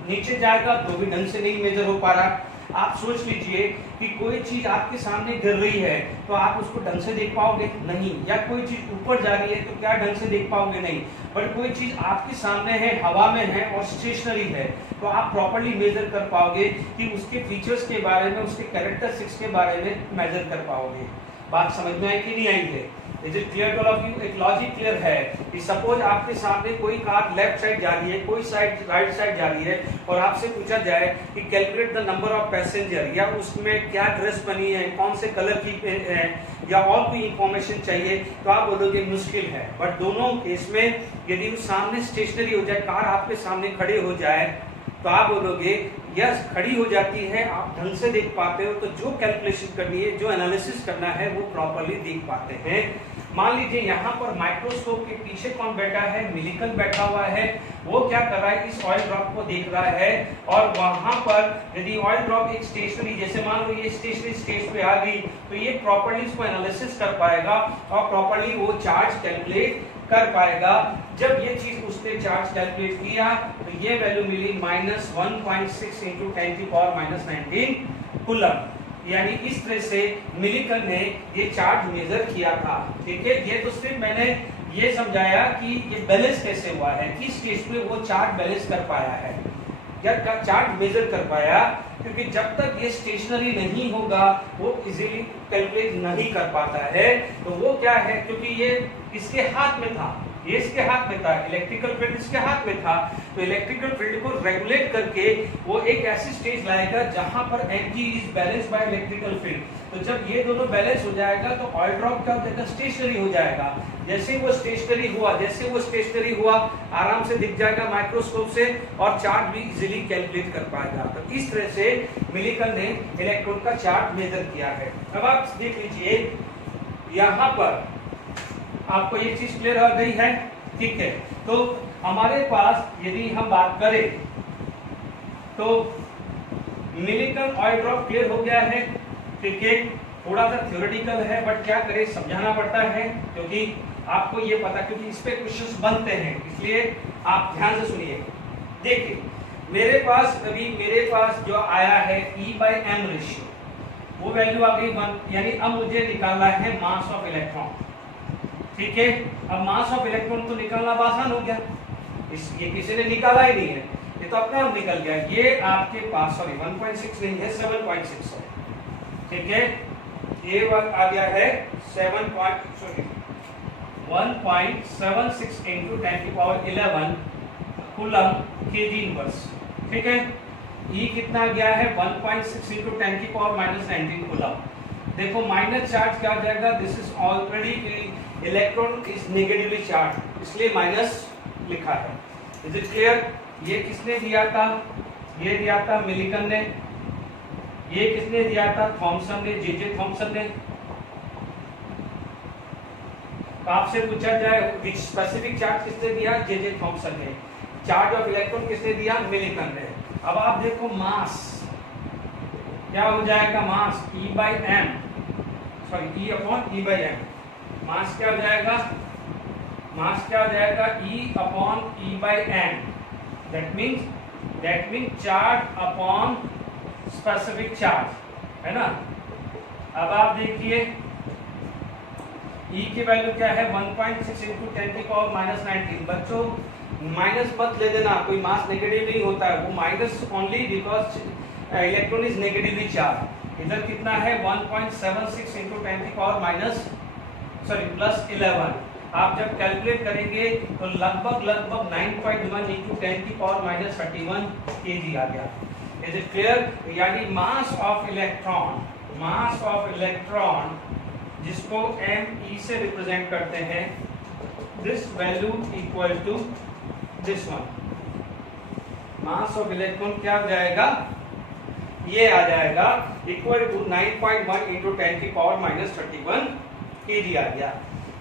नीचे जाएगा तो भी ढंग से नहीं मेजर हो पा रहा। आप सोच लीजिए कि कोई चीज आपके सामने गिर रही है तो आप उसको ढंग से देख पाओगे? नहीं। या कोई चीज ऊपर जा रही है तो क्या ढंग से देख पाओगे? नहीं। बट कोई चीज आपके सामने है, हवा में है और स्टेशनरी है, तो आप प्रॉपर्ली मेजर कर पाओगे कि उसके फीचर्स के बारे में, उसके कैरेक्टरिस्टिक्स के बारे में मेजर कर पाओगे। बात समझ में आई कि नहीं आई है? Is it clear to all of you? एक लॉजिक क्लियर है कि सपोज आपके सामने कोई कार लेफ्ट साइड जा रही है, कोई साइड राइट साइड जा रही है, और आपसे पूछा जाए कि calculate the number of passenger, या उसमें क्या ड्रेस बनी है, कौन से कलर की है, या और कोई इंफॉर्मेशन चाहिए, तो आप बोलोगे मुश्किल है। बट दोनों केस में यदि वो सामने स्टेशनरी हो जाए, कार आपके सामने खड़े हो जाए, तो आप बोलोगे यस खड़ी हो जाती है, आप ढंग से देख पाते हो, तो जो कैलकुलेशन करनी है, जो एनालिसिस करना है, वो प्रॉपर्ली देख पाते हैं। मान लीजिए यहाँ पर माइक्रोस्कोप के पीछे कौन बैठा है? मिलिकन बैठा हुआ है। वो क्या कर रहा है? इस ऑयल ड्रॉप को देख रहा है, और वहां पर यदि ऑयल ड्रॉप एक स्टेशनरी, जैसे मान लो ये स्टेशनरी स्टेज पे आ गई, तो ये प्रॉपर्ली इसको एनालिसिस कर पाएगा और प्रॉपर्ली वो चार्ज कैलकुलेट कर पाएगा। जब ये चीज उसने चार्ज कैलकुलेट किया तो ये वैल्यू मिली -1.6 × 10⁻⁻19 कूलम। यानी इस तरह से मिलिकन ने ये चार्ज मेजर किया था। ठीक है, ये तो सिर्फ मैंने ये समझाया कि ये बैलेंस कैसे हुआ है, किस स्टेज पे वो चार्ज बैलेंस कर पाया है, या चार्ज मेजर कर पाया, क्योंकि जब तक ये स्टेशनरी नहीं होगा वो इजीली कैलकुलेट नहीं कर पाता है। तो वो क्या है, क्योंकि ये इसके हाथ में था, ये इसके हाथ में था, इलेक्ट्रिकल फील्ड इसके हाथ में था, तो इलेक्ट्रिकल फील्ड को रेगुलेट करके वो एक ऐसी स्टेज लाएगा जहां पर Mg is balanced by electrical field. तो जब ये दोनों बैलेंस हो जाएगा तो ऑयल ड्रॉप क्या हो जाएगा? स्टेशनरी हो जाएगा। जैसे वो स्टेशनरी हुआ आराम से दिख जाएगा माइक्रोस्कोप से, और चार्ज भी इजीली कैलकुलेट कर पाएगा। तो इस तरह से मिलिकन ने इलेक्ट्रॉन का चार्ज मेजर किया है। अब आप देख लीजिए यहाँ पर आपको ये चीज क्लियर हो गई है? ठीक है, तो हमारे पास यदि हम बात करें तो मिलिकन ऑयल ड्रॉप क्लियर हो गया है। ठीक है, थोड़ा सा थ्योरेटिकल है, बट क्या करें, समझाना पड़ता है, क्योंकि आपको ये पता, क्योंकि इस पे क्वेश्चंस बनते हैं, इसलिए आप ध्यान से सुनिए। देखिए मेरे पास जो आया है E/m रेशियो, वो वैल्यू आ गई 1, यानी अब मुझे निकालना है मास ऑफ इलेक्ट्रॉन। ठीक है, अब मास ऑफ इलेक्ट्रॉन तो निकालना आसान हो गया, ये किसी ने निकाला ही नहीं है, ये तो अपने आप निकल गया। ये आपके पास, सॉरी 1.6 नहीं है, 7.6 है। ठीक है, ये आ गया है 1.76 × 10⁻11 कूलम kg इनवर्स। ठीक है, E कितना गया है 1.6 इंटू 10 की पावर -19 कूलम। देखो माइनस चार्ज क्या आ जाएगा, this is already electron is negatively charge, इसलिए माइनस लिखा है। Is it clear? ये किसने दिया था? ये दिया था मिलिकन ने। ये किसने दिया था? थॉमसन ने, जे थॉमसन ने। आपसे पूछा जाए विच स्पेसिफिक चार्ज किसने दिया? जे थॉमसन ने। चार्ज ऑफ इलेक्ट्रॉन किसने दिया? मिलिकन ने। अब आप देखो मास क्या हो जाएगा, मास E by m, sorry E upon E by m। मास क्या हो जाएगा? मास क्या हो जाएगा? E upon E by m। That means charge upon specific charge, है ना। अब आप देखिए E की वैल्यू क्या है 1.6 इंटू 10 की पावर -19। बच्चों माइनस मत ले देना, कोई मास नेगेटिव नहीं होता है, वो minus only because electron is negatively charge. इधर कितना है 1.76 इंटू 10 की पावर +11। आप जब कैलकुलेट करेंगे तो लगभग 9.1 इंटू 10 की पावर -31 kg आ गया। Is it clear? यानी मास ऑफ इलेक्ट्रॉन जिसको m e से रिप्रेजेंट करते हैं, this value equal to this one. Mass of electron क्या हो जाएगा? ये आ जाएगा इक्वल टू 9.1 इंटू 10 की पावर -31 kg आ गया।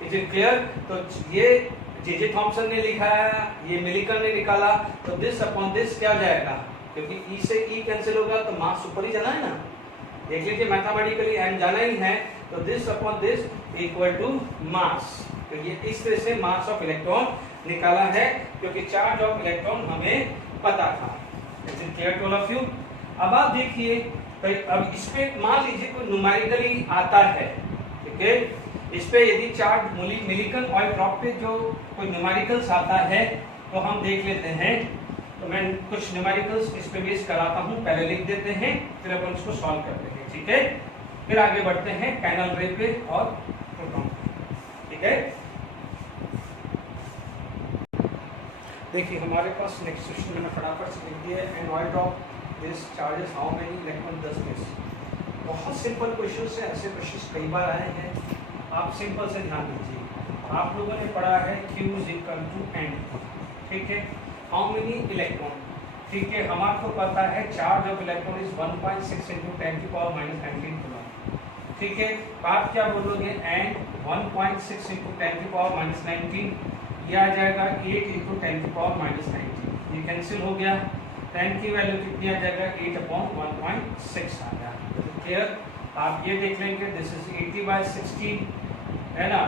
Is it clear? तो ये जे थॉमसन ने लिखा है, ये मिलिकन ने निकाला, तो दिस अपॉन दिस क्या हो जाएगा? क्योंकि E से E कैंसिल होगा तो मास ऊपर ही जाना है ना। देख लीजिए मैथमेटिकली m जाना ही है, तो this upon this equal to mass. तो ये इस तरह से मास ऑफ इलेक्ट्रॉन निकाला है, क्योंकि चार्ज ऑफ इलेक्ट्रॉन हमें पता था। Is it clear to all of you? अब आप देखिए, तो अब इस पे मान लीजिए कोई न्यूमेरिकली आता है, ठीक है, इस पे यदि चार्ज मिलिकन ऑयल ड्रॉप पे जो कोई न्यूमेरिकल्स आता है तो हम देख लेते हैं। तो मैं कुछ न्यूमेरिकल्स इस पे बेस कराता हूँ, पहले लिख देते हैं, फिर अपन इसको सॉल्व करते हैं, ठीक है। फिर आगे बढ़ते हैं कैनल रे पे और प्रोटॉन, ठीक है। देखिए हमारे पास नेक्स्ट क्वेश्चन मैंने फटाफट से लिख दिया है, and oil drop this charges how many electron does this. बहुत सिंपल क्वेश्चन है, ऐसे क्वेश्चन कई बार आए हैं, आप सिंपल से ध्यान दीजिए। आप लोगों ने पढ़ा है Q is equal to N, ठीक है। हाउ मेनी इलेक्ट्रॉन, ठीक है, हमारे पता है charge of electron is 1.6 into 10 की पावर -19 कूलम, ठीक है। आप क्या बोलोगे? एंड 1.6 इंटू 10 की पावर -19, यह आ जाएगा 8 इंटू 10 की पावर -19, ये कैंसिल हो गया। 10 की वैल्यू कितनी आ जाएगा? 8/1.6 आ गया। क्लियर? आप ये देख लेंगे, दिस इज 80/16, है ना।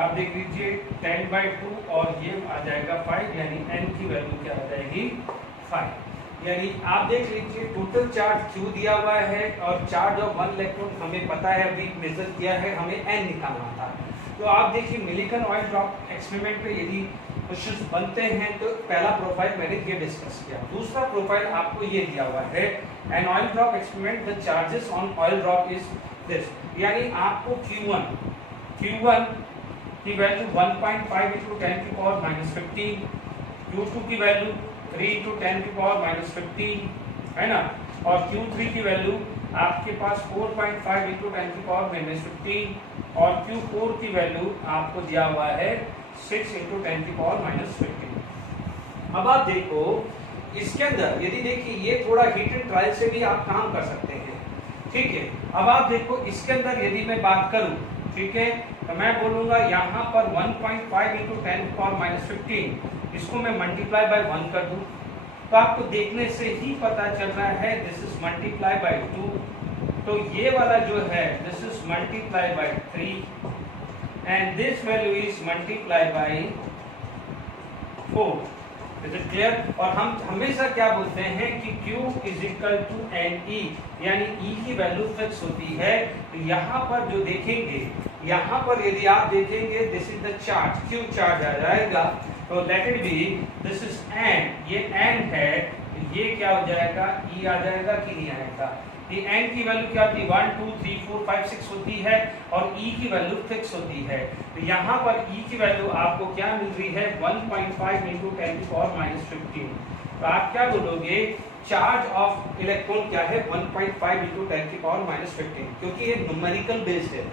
आप देख लीजिए 10/2 और ये आ जाएगा 5, यानी n की वैल्यू क्या आ जाएगी? 5। यानी आप देख लीजिए टोटल चार्ज Q दिया हुआ है और चार्ज ऑफ 1 इलेक्ट्रॉन हमें पता है, अभी मेजर किया है, हमें n निकालना था। तो आप देखिए मिलिकन ऑयल ड्रॉप एक्सपेरिमेंट पे यदि क्वेश्चंस बनते हैं तो पहला प्रोफाइल मैंने ये डिस्कस किया। दूसरा प्रोफाइल आपको ये दिया हुआ है, an oil drop experiment the charges on oil drop is this, यानी आपको Q1 की वैल्यू 1.5 इंटू 10 की पावर -15, Q2 की वैल्यू 3 इंटू 10 की पावर -15, है ना, और Q3 की वैल्यू आपके पास 4.5 इंटू 10 की पावर -15, और Q4 की वैल्यू आपको दिया हुआ है 6 इंटू 10 की पावर -15। अब आप देखो इसके अंदर यदि देखिए ये थोड़ा हीट एंड ट्रायल से भी आप काम कर सकते हैं, ठीक है। अब आप देखो इसके अंदर यदि मैं बात करूं, ठीक है, तो मैं बोलूंगा यहाँ पर 1.5 इंटू 10 की पावर -15, इसको मैं मल्टीप्लाई बाय 1 कर दूं, तो आपको देखने से ही पता चल रहा है दिस इज मल्टीप्लाई बाय 2, तो ये वाला जो है this is multiply by 3 and this value is multiply by 4। Is it clear? और हम हमेशा क्या बोलते हैं कि Q is equal to NE, यानी E की वैल्यू फिक्स होती है। तो यहाँ पर जो देखेंगे, यहाँ पर यदि आप देखेंगे this is the charge, Q charge आ जाएगा, तो let it be this is N, ये N है, ये क्या हो जाएगा? E आ जाएगा कि नहीं आएगा? ये N की वैल्यू क्या होती है? 1 2 3 4 5 6 होती है और E की वैल्यू फिक्स होती है। तो यहाँ पर E की वैल्यू आपको क्या मिल रही है? 1.5 इंटू 10 की पावर -15। तो आप क्या बोलोगे चार्ज ऑफ इलेक्ट्रॉन क्या है 1.5 into 10⁻⁻15, क्योंकि ये न्यूमेरिकल बेस्ड है।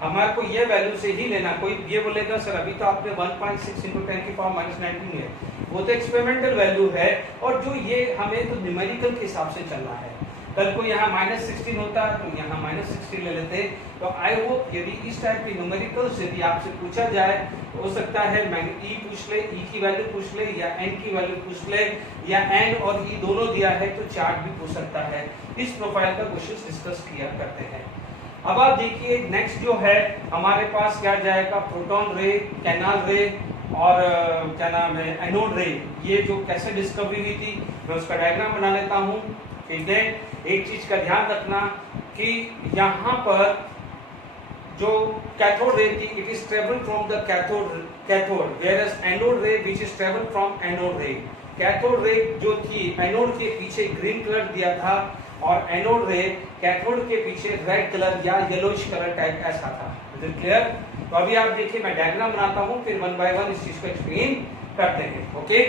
हमारे को ये वैल्यू से ही लेना। कोई ये बोलेगा सर अभी तो आपने 1.6 into 10⁻⁻19 है, वो तो एक्सपेरिमेंटल वैल्यू है, और जो ये हमें तो न्यूमेरिकल के हिसाब से चलना है। कल को यहाँ -16 होता तो यहाँ -16 ले लेते। तो आई होप यदि इस टाइप के न्यूमेरिकल्स यदि आपसे पूछा जाए, हो सकता है ई पूछ ले, ई की वैल्यू पूछ ले, या एन की वैल्यू पूछ ले, या एन और ई दोनों दिया है तो चार्ज भी पूछ सकता है। इस प्रोफाइल का क्वेश्चन डिस्कस किया करते हैं। अब आप देखिए नेक्स्ट जो है हमारे पास क्या जाएगा, प्रोटॉन रे, कैनाल रे और क्या नाम है एनोड रे। ये जो कैसे डिस्कवरी हुई थी मैं उसका डायग्राम बना लेता हूँ। ठीक है, एक चीज का ध्यान रखना कि यहाँ पर जो कैथोड रे थी it is travel from the cathode whereas anode ray which is travel from anode ray. Cathode ray जो थी एनोड के पीछे ग्रीन कलर दिया था, और एनोड रे कैथोड के पीछे रेड कलर या येलोइश कलर टाइप ऐसा था। Is it clear? तो अभी आप देखिए मैं डायग्राम बनाता हूँ, फिर वन बाय वन इस चीज को एक्सप्लेन करते हैं। ओके,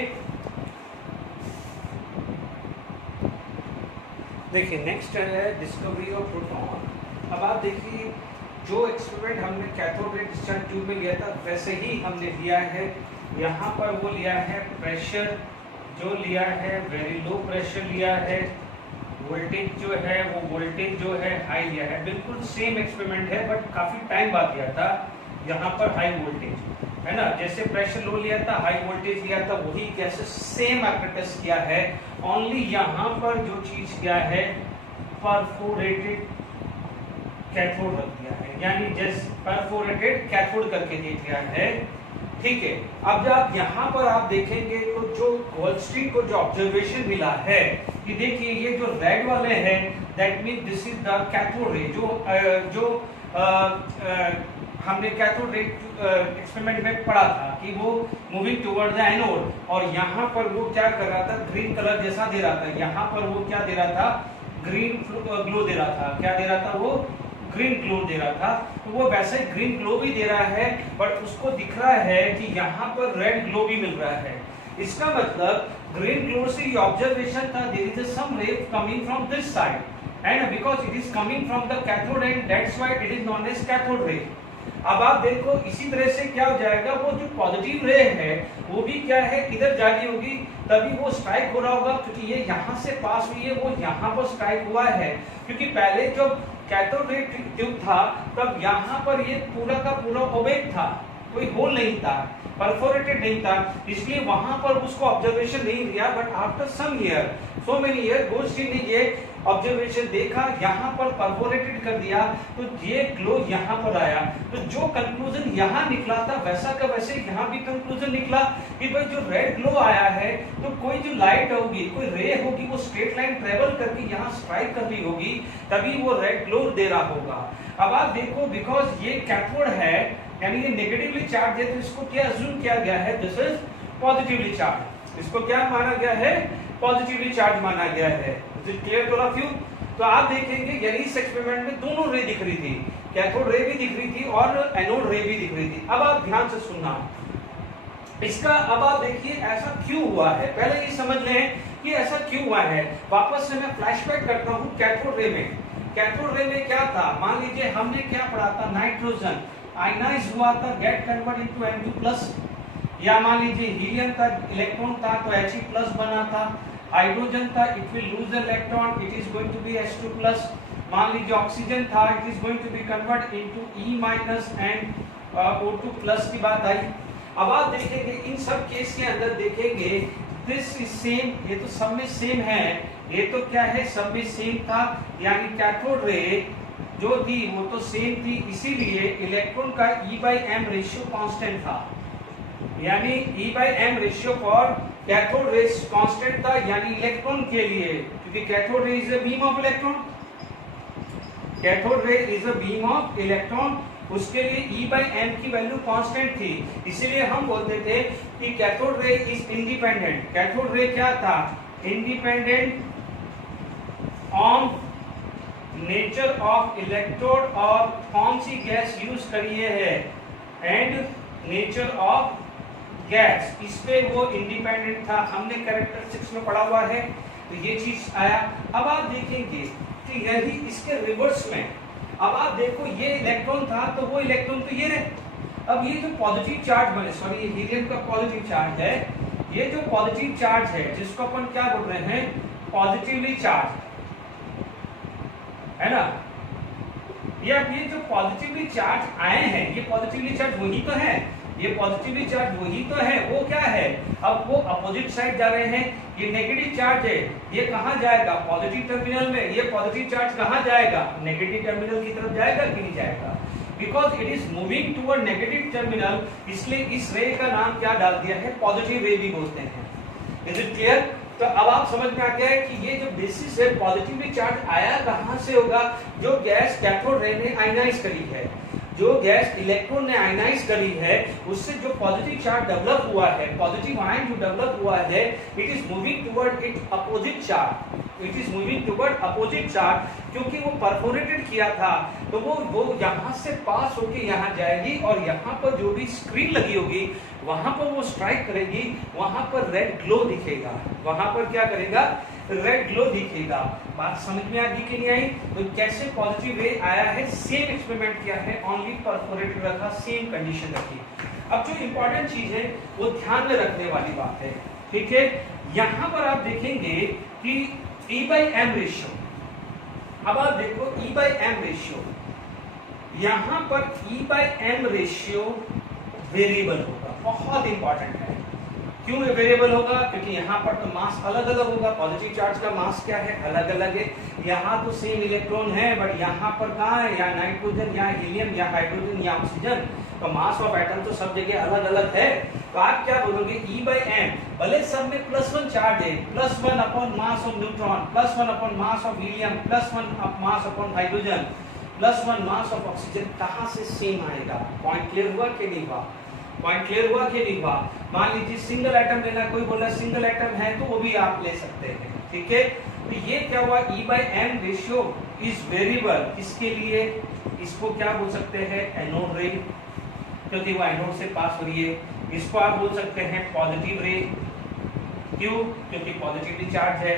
देखिए नेक्स्ट है डिस्कवरी ऑफ प्रोटॉन। अब आप देखिए जो एक्सपेरिमेंट हमने कैथोड रे डिस्चार्ज ट्यूब में लिया था वैसे ही हमने लिया है। यहाँ पर वो लिया है प्रेशर, जो लिया है वेरी लो प्रेशर लिया है, वोल्टेज जो है वो वोल्टेज जो है हाई लिया है। बिल्कुल सेम एक्सपेरिमेंट है बट काफी टाइम बाद लिया था। यहाँ पर हाई वोल्टेज है ना, जैसे प्रेशर लो लिया था हाई वोल्टेज लिया था, वही कैसे सेम एप्रेटस किया है। ओनली यहाँ पर जो चीज क्या है परफोरेटेड कैथोड रख दिया है, यानी जैसे परफोरेटेड कैथोड करके दे दिया है। ठीक है, अब जब यहाँ पर आप देखेंगे तो जो गोल्डस्टीन को जो ऑब्जर्वेशन मिला है कि देखिए ये जो रेड वाले हैं that mean this is the cathode ray. जो हमने कैथोड रे एक्सपेरिमेंट में पढ़ा था कि वो मूविंग टुवर्ड द एनोड, और यहाँ पर वो क्या कर रहा था ग्रीन कलर जैसा दे रहा था। यहाँ पर वो क्या दे रहा था ग्रीन ग्लो दे रहा था। क्या दे रहा था वो ग्रीन ग्लो दे रहा था। तो वो वैसे ग्रीन ग्लो भी दे रहा है बट उसको दिख रहा है कि यहाँ पर रेड ग्लो भी मिल रहा है। इसका मतलब ग्रीन ग्लो से ये ऑब्जर्वेशन था there is some ray coming from this side and because it is coming from the cathode and that's why it is known as cathode ray. अब आप देखो इसी तरह से क्या हो जाएगा, वो जो पॉजिटिव रे है वो भी क्या है इधर जा रही होगी, तभी वो स्ट्राइक हो रहा होगा क्योंकि ये यहाँ से पास हुई है, वो यहाँ पर स्ट्राइक हुआ है। क्योंकि पहले जब कैथोड रे ट्यूब था तब यहाँ पर ये पूरा का पूरा ओपेक था, कोई होल नहीं था, परफोरेटेड नहीं था, इसलिए वहां पर उसको ऑब्जर्वेशन नहीं दिया। But after some year, so many year, Goldstein ने ये ऑब्जर्वेशन देखा, यहाँ पर परफोरेटेड कर दिया तो ये ग्लो यहाँ पर आया। तो जो कंक्लूजन यहाँ निकला था वैसा का वैसे यहाँ भी कंक्लूजन निकला कि भाई जो रेड ग्लो आया है तो कोई जो लाइट होगी, कोई रे होगी, वो स्ट्रेट लाइन ट्रेवल करके यहाँ स्ट्राइक कर रही होगी, तभी वो रेड ग्लो दे रहा होगा। अब आप देखो बिकॉज ये कैथोड है यानी ये नेगेटिवली चार्ज है, तो इसको क्या अज्यूम किया गया है दिस इज पॉजिटिवली चार्ज। इसको क्या माना गया है पॉजिटिवली चार्ज माना गया है। Clear to all of you? तो आप देखेंगे यानी इस एक्सपेरिमेंट में दोनों रे दिख रही थी, कैथोड रे भी दिख रही थी और एनोड रे भी दिख रही थी। अब आप ध्यान से सुनना इसका। अब आप देखिए ऐसा क्यों हुआ है, पहले ये समझ लें कि ऐसा क्यों हुआ है। वापस से मैं फ्लैशबैक करता हूँ कैथोड रे में। कैथोड रे में क्या था, मान लीजिए हमने क्या पढ़ा था, नाइट्रोजन आयनाइज हुआ था, गेट कन्वर्ट इनटू Na+, या मान लीजिए हीलियम का इलेक्ट्रॉन था तो He+ बना था, हाइड्रोजन था it will lose electron, it is going to be H2+, मान लीजिए ऑक्सीजन था it is going to be convert into E- and O2+ की बात आई। अब आप देखेंगे इन सब केस के अंदर देखेंगे दिस इज सेम, ये तो सब में सेम है, ये तो क्या है सब में सेम था, यानी कैथोड रे जो थी वो तो सेम थी, इसीलिए इलेक्ट्रॉन का E/m रेशियो कांस्टेंट था, यानी E/m रेशियो फॉर कैथोड रे कांस्टेंट था, यानी इलेक्ट्रॉन के लिए, क्योंकि cathode ray is a beam of electron, cathode ray is a beam of electron, उसके लिए E/m की वैल्यू कांस्टेंट थी। इसीलिए हम बोलते थे कि cathode ray is independent. Cathode ray क्या था, independent on nature of electrode, और कौन सी गैस यूज करिए है, एंड नेचर ऑफ गैस, इस पे वो इंडिपेंडेंट था। हमने कैरेक्टरिस्टिक्स में पढ़ा हुआ है तो ये चीज आया। अब आप देखेंगे कि यही इसके रिवर्स में, अब आप देखो ये इलेक्ट्रॉन था तो वो इलेक्ट्रॉन तो ये रहे। अब ये जो पॉजिटिव चार्ज बने, सॉरी ये हीलियम का पॉजिटिव चार्ज है, ये जो पॉजिटिव चार्ज है जिसको अपन क्या बोल रहे हैं, पॉजिटिवली चार्ज, है ना। ये जो पॉजिटिवली चार्ज आए हैं, ये पॉजिटिवली चार्ज वही तो है, ये पॉजिटिवली चार्ज वही तो है, वो क्या है, अब वो अपोजिट साइड जा रहे हैं। ये नेगेटिव चार्ज है, ये कहां जाएगा, पॉजिटिव टर्मिनल में। ये पॉजिटिव चार्ज कहां जाएगा, नेगेटिव टर्मिनल की तरफ जाएगा कि नहीं जाएगा, because it is moving toward negative terminal, इसलिए इस रे का नाम क्या डाल दिया है, पॉजिटिव रे भी बोलते हैं। Is it clear? तो अब आप समझ में आ गया है कि ये जो बेसिस है, पॉजिटिवली चार्ज आया कहां से होगा, जो गैस कैथोड रे ने आयनाइज करी है, जो गैस इलेक्ट्रॉन ने आयनाइज करी है, उससे जो पॉजिटिव चार्ज डेवलप हुआ है, पॉजिटिव आयन जो डेवलप हुआ है, it is moving toward it opposite charge, it is moving toward opposite charge, क्योंकि वो परफोरेटेड किया था तो वो यहां से पास होके यहां जाएगी और यहां पर जो भी स्क्रीन लगी होगी वहां पर वो स्ट्राइक करेगी, वहां पर रेड ग्लो दिखेगा, वहां पर क्या करेगा, रेड ग्लो दिखेगा। बात समझ में आ गई कि नहीं आई? तो कैसे पॉजिटिव रे आया है, सेम एक्सपेरिमेंट किया है, ओनली परफोरेटेड रखा, सेम कंडीशन रखी। अब जो इंपॉर्टेंट चीज है वो ध्यान में रखने वाली बात है, ठीक है। यहां पर आप देखेंगे कि E/m रेशियो, अब आप देखो E/m रेशियो, यहां पर E/m रेशियो वेरिएबल होगा, बहुत इंपॉर्टेंट है। क्यों वेरिएबल होगा, क्योंकि यहाँ पर तो मास अलग अलग होगा, पॉजिटिव चार्ज का मास क्या है, अलग अलग है। यहाँ तो सेम इलेक्ट्रॉन है, बट यहाँ पर कहाँ है, या नाइट्रोजन या हीलियम या हाइड्रोजन या ऑक्सीजन, तो मास ऑफ एटम तो सब जगह अलग अलग है। तो आप क्या बोलोगे, E/m, भले सब में +1 चार्ज है, +1 upon mass of neutron, +1 upon mass of helium, +1 mass upon hydrogen, +1 mass of oxygen, कहाँ से सेम आएगा? पॉइंट क्लियर हुआ कि नहीं हुआ? पॉइंट क्लियर हुआ कि नहीं हुआ? मान लीजिए सिंगल एटम लेना, कोई बोला सिंगल एटम है तो वो भी आप ले सकते हैं, ठीक है। तो ये क्या हुआ, E/m रेशियो इज वेरिएबल, किसके लिए, इसको क्या बोल सकते हैं, एनोड रे, क्योंकि वो एनोड से पास हो रही है। इसको आप बोल सकते हैं पॉजिटिव रे, क्यों, क्योंकि पॉजिटिवली चार्ज है।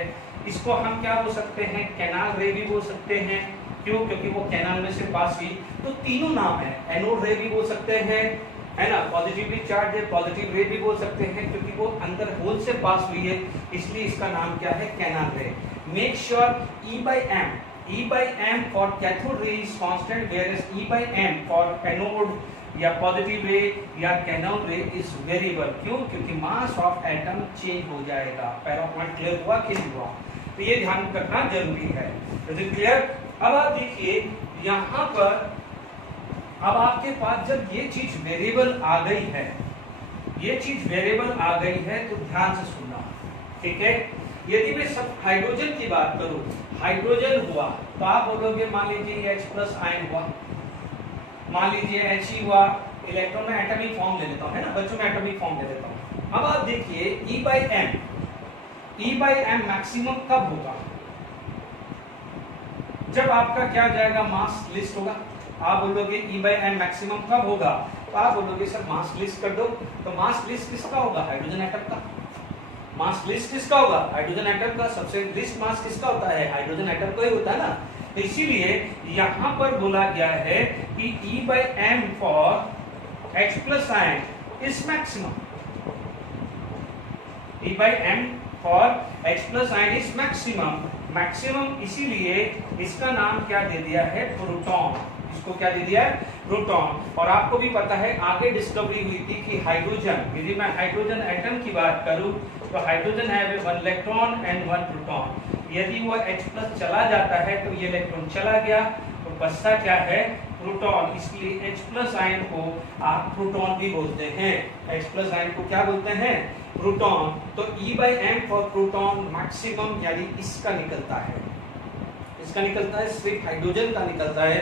इसको हम क्या बोल सकते हैं, कैनाल रे भी बोल सकते हैं, क्यों, क्योंकि वो कैनाल में से पास हुई। तो तीनों नाम है, एनोड रे भी बोल सकते हैं, है ना, पॉजिटिवली चार्ज है, पॉजिटिव रे भी बोल सकते हैं, क्योंकि वो अंदर होल से पास हुई है, इसलिए इसका नाम क्या है, canal ray. Make sure E/m for cathode ray is constant, where is E/m for anode या पॉजिटिव रे या कैनोड रे इज वेरिएबल। क्यों, क्योंकि मास ऑफ एटम चेंज हो जाएगा। पहला पॉइंट क्लियर हुआ कि नहीं हुआ? तो ये ध्यान रखना जरूरी है। Is it clear? अब आप देखिए यहाँ पर, अब आपके पास जब ये चीज वेरिएबल आ गई है, ये चीज वेरिएबल आ गई है, तो ध्यान से सुनना, ठीक है। यदि मैं सब हाइड्रोजन की बात करूं, हाइड्रोजन हुआ तो आप बोलोगे, मान लीजिए H+ आयन हुआ, मान लीजिए He हुआ, इलेक्ट्रॉन में एटॉमिक फॉर्म ले लेता हूं, है ना, बच्चों में एटॉमिक फॉर्म ले लेता हूं। अब आप देखिए E/m मैक्सिमम कब होगा, जब आपका क्या जाएगा, मास लिस्ट होगा। आप बोलोगे E/m मैक्सिमम कब होगा, तो आप बोलोगे सर मास लिस्ट कर दो। तो मास लिस्ट किसका होगा, हाइड्रोजन एटम का। मास लिस्ट किसका होगा, हाइड्रोजन एटम का। सबसे लिस्ट मास किसका होता है, हाइड्रोजन एटम का ही होता है ना। तो इसीलिए यहां पर बोला गया है कि E/m for H+ ion is maximum, E/m for H+ ion is maximum. Maximum इसीलिए इसका नाम क्या दे दिया है, प्रोटॉन। इसको क्या दे दिया है, प्रोटॉन। और आपको भी पता है आगे डिस्कवरी हुई थी कि हाइड्रोजन, यदि मैं हाइड्रोजन एटम की बात करूं तो हाइड्रोजन है 1 इलेक्ट्रॉन एंड 1 प्रोटॉन। यदि वो H+ चला जाता है तो ये इलेक्ट्रॉन चला गया, तो बचता क्या है, प्रोटॉन। इसलिए H+ आयन को आप प्रोटॉन भी बोलते हैं। H+ आयन को क्या बोलते हैं, प्रोटॉन। तो E/m फॉर प्रोटॉन मैक्सिमम यानी इसका निकलता है, इसका निकलता है, सिर्फ हाइड्रोजन का निकलता है,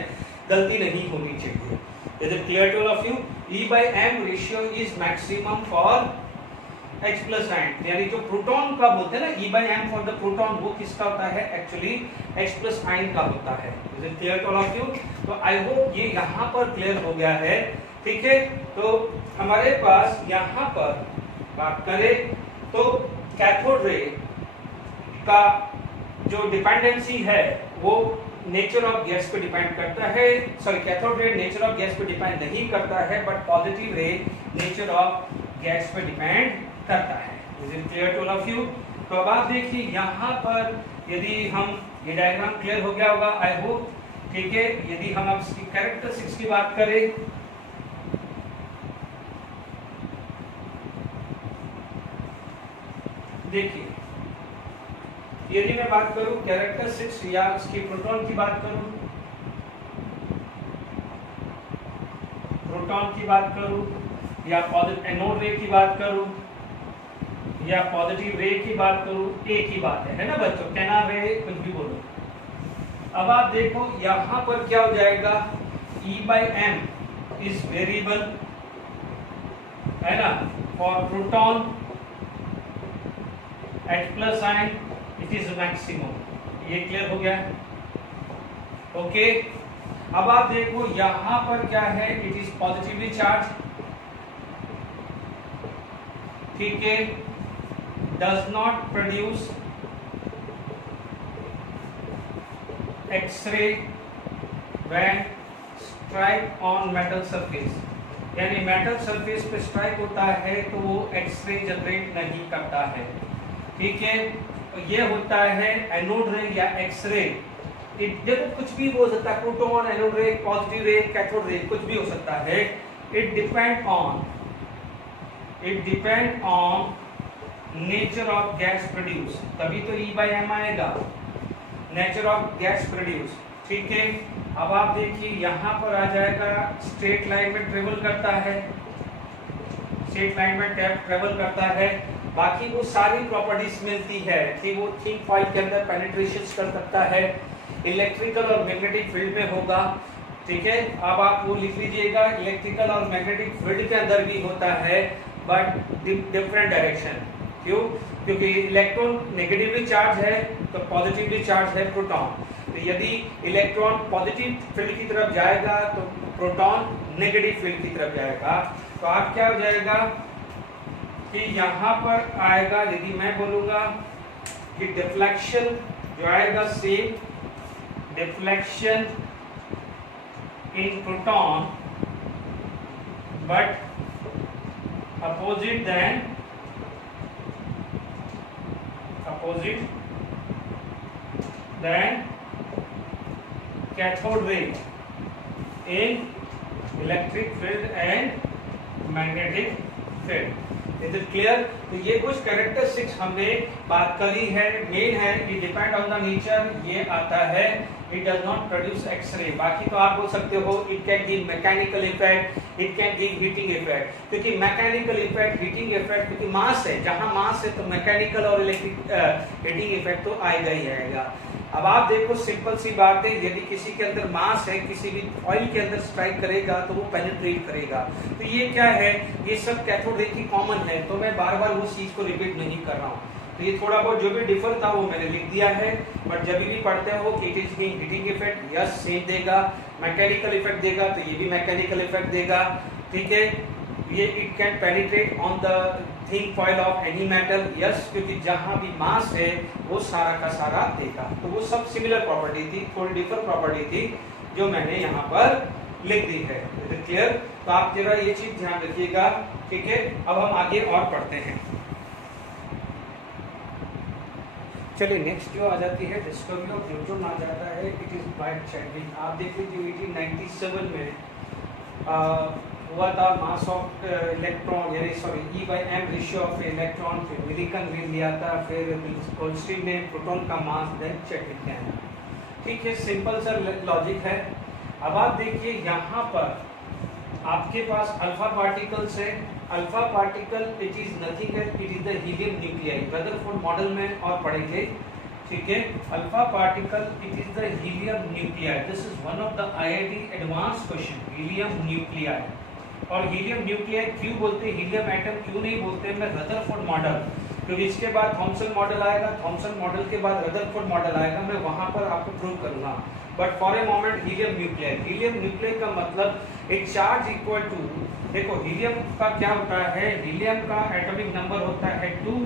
गलती नहीं होनी चाहिए। Is it clear to all of you? E/m ratio is maximum for H+ ion, यानी जो प्रोटॉन का बोलते हैं ना, E/m फॉर द प्रोटॉन, वो किसका होता है, एक्चुअली H+ आयन का होता है। Is it clear to all of you? तो आई होप ये यहाँ पर क्लियर हो गया है, ठीक है। तो हमारे पास यहाँ पर बात करें तो कैथोड रे का जो डिपेंडेंसी है वो नेचर ऑफ गैस पे डिपेंड करता है, sorry cathode ray nature of gas पे डिपेंड नहीं करता है, but positive ray nature of gas पे डिपेंड करता है। Is it clear to all of you? तो अब आप देखिए यहाँ पर यदि हम ये डायग्राम क्लियर हो गया होगा आई होप, ठीक है। यदि हम अब इसकी कैरेक्टरिस्टिक्स की बात करें, देखिए यदि मैं बात करूं कैरेक्टरिस्टिक्स या उसकी प्रोटॉन की बात करूं, प्रोटॉन की बात करूं या पॉजिटिव एनोड रे की बात करूं या पॉजिटिव रे की बात करूं, एक ही बात है ना बच्चों, कहना रे कुछ भी बोलो। अब आप देखो यहां पर क्या हो जाएगा, E/m इज वेरिएबल है ना for proton at plus sign it is maximum. ये क्लियर हो गया? ओके। अब आप देखो यहां पर क्या है, इट इज पॉजिटिवली चार्ज, ठीक है, does not produce X ray when strike on metal surface, यानी मेटल सरफेस पे स्ट्राइक होता है तो वो एक्सरे जनरेट नहीं करता है, ठीक है। ये होता है एनोड रे या एक्सरे, देखो कुछ भी हो सकता है, प्रोटॉन, एनोड रे, पॉजिटिव रे, कैथोड रे, कुछ भी हो सकता है। It depend on nature of gas produce, तभी तो E/m आएगा, नेचर ऑफ गैस प्रोड्यूस, ठीक है। अब आप देखिए यहाँ पर आ जाएगा स्ट्रेट लाइन में ट्रेवल करता है, स्ट्रेट लाइन में ट्रेवल करता है, बाकी वो सारी प्रॉपर्टीज मिलती है कि वो थिन फॉइल के अंदर पेनिट्रेशन कर सकता है, इलेक्ट्रिकल और मैग्नेटिक फील्ड में होगा, ठीक है। अब आप वो लिख लीजिएगा, इलेक्ट्रिकल और मैग्नेटिक फील्ड के अंदर भी होता है बट डिफरेंट डायरेक्शन। क्यों? क्योंकि इलेक्ट्रॉन नेगेटिवली चार्ज है तो पॉजिटिवली चार्ज है प्रोटॉन, तो यदि इलेक्ट्रॉन पॉजिटिव फील्ड की तरफ जाएगा तो प्रोटॉन नेगेटिव फील्ड की तरफ जाएगा। तो आप क्या हो जाएगा कि यहाँ पर आएगा, यदि मैं बोलूंगा कि डिफ्लेक्शन जो आएगा same deflection in proton but opposite than cathode ray in electric field and magnetic field. Is it clear? तो ये कुछ कैरेक्टरिस्टिक्स हमने बात करी है, मेन है कि डिपेंड ऑन द नेचर, ये आता है it does not produce X ray. बाकी तो आप बोल सकते हो it can give mechanical effect, it can give heating effect, क्योंकि मैकेनिकल इफेक्ट, हीटिंग इफेक्ट, क्योंकि मास है, जहां मास है तो मैकेनिकल और इलेक्ट्रिक हीटिंग इफेक्ट तो आएगा ही आएगा। अब आप देखो सिंपल सी बात है, यदि किसी के अंदर मास है, किसी भी ऑयल के अंदर स्ट्राइक करेगा तो वो पेनिट्रेट करेगा, तो ये क्या है, ये सब कैथोड रे की कॉमन है, तो मैं बार बार उस चीज को रिपीट नहीं कर रहा हूँ। तो ये थोड़ा बहुत जो भी डिफर था वो मैंने लिख दिया है, बट जब भी पढ़ते हो कि it is heating effect, yes same देगा, मैकेनिकल इफेक्ट देगा तो ये भी मैकेनिकल इफेक्ट देगा, ठीक है। ये it can penetrate on the thin foil of any metal, yes, क्योंकि जहां भी मास है वो सारा का सारा देगा। तो वो सब सिमिलर प्रॉपर्टी थी, थोड़ी डिफर प्रॉपर्टी थी जो मैंने यहाँ पर लिख दी है। क्लियर? तो आप जरा ये चीज ध्यान रखिएगा, ठीक है। अब हम आगे और पढ़ते हैं। चलिए नेक्स्ट जो आ जाती है डिस्कवरी ऑफ न्यूट्रॉन आ जाता है, इट इज बाय चैडविक। आप देख लीजिए 1897 में हुआ था मास ऑफ इलेक्ट्रॉन, यानी sorry E/m ratio of electron, फिर मिलिकन ने लिया था, फिर गोल्डस्टीन ने प्रोटॉन का मास, देन चैडविक ने आया, ठीक है। सिंपल सा लॉजिक है। अब आप देखिए यहाँ पर आपके पास अल्फा पार्टिकल्स है, alpha particle it is nothing है, it is the helium nuclei, Rutherford model में और पढ़ेंगे, ठीक है। Alpha particle it is the helium nuclei, this is one of the IIT advance question, helium nuclei. और helium nuclei क्यों बोलते हैं, हीलियम एटम क्यों नहीं बोलते हैं, मैं रदरफोर्ड मॉडल, क्योंकि इसके बाद थॉमसन मॉडल आएगा, थॉमसन मॉडल के बाद रदरफोर्ड मॉडल आएगा, मैं वहां पर आपको प्रूव करूंगा। But for a moment helium nuclei, helium nuclei का मतलब एक चार्ज इक्वल टू, देखो हीलियम का क्या होता है, हीलियम का एटॉमिक नंबर होता है 2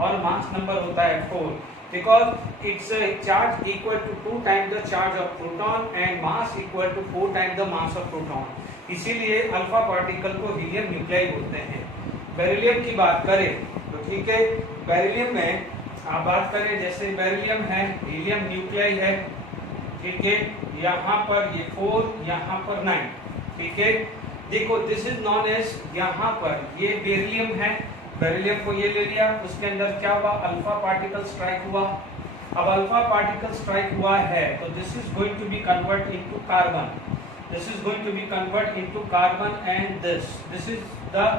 और मास नंबर होता है 4, because its charge equal to 2 times the charge of proton and mass equal to 4 times the mass of proton, इसीलिए अल्फा पार्टिकल को हीलियम न्यूक्लियाई बोलते हैं। बेरिलियम की बात करें तो ठीक है, बेरिलियम में आप बात करें जैसे बेरिलियम है, हीलियम न्यूक्लियाई है, ठीक है, यहाँ पर ये 4, यहाँ पर 9, ठीक है। देखो दिस इज नॉन एज, यहाँ पर ये बेरिलियम है, बेरिलियम को ये ले लिया, उसके अंदर क्या हुआ, अल्फा पार्टिकल स्ट्राइक हुआ। अब अल्फा पार्टिकल स्ट्राइक हुआ है तो this is going to be convert into carbon, this is going to be convert into carbon and this is the,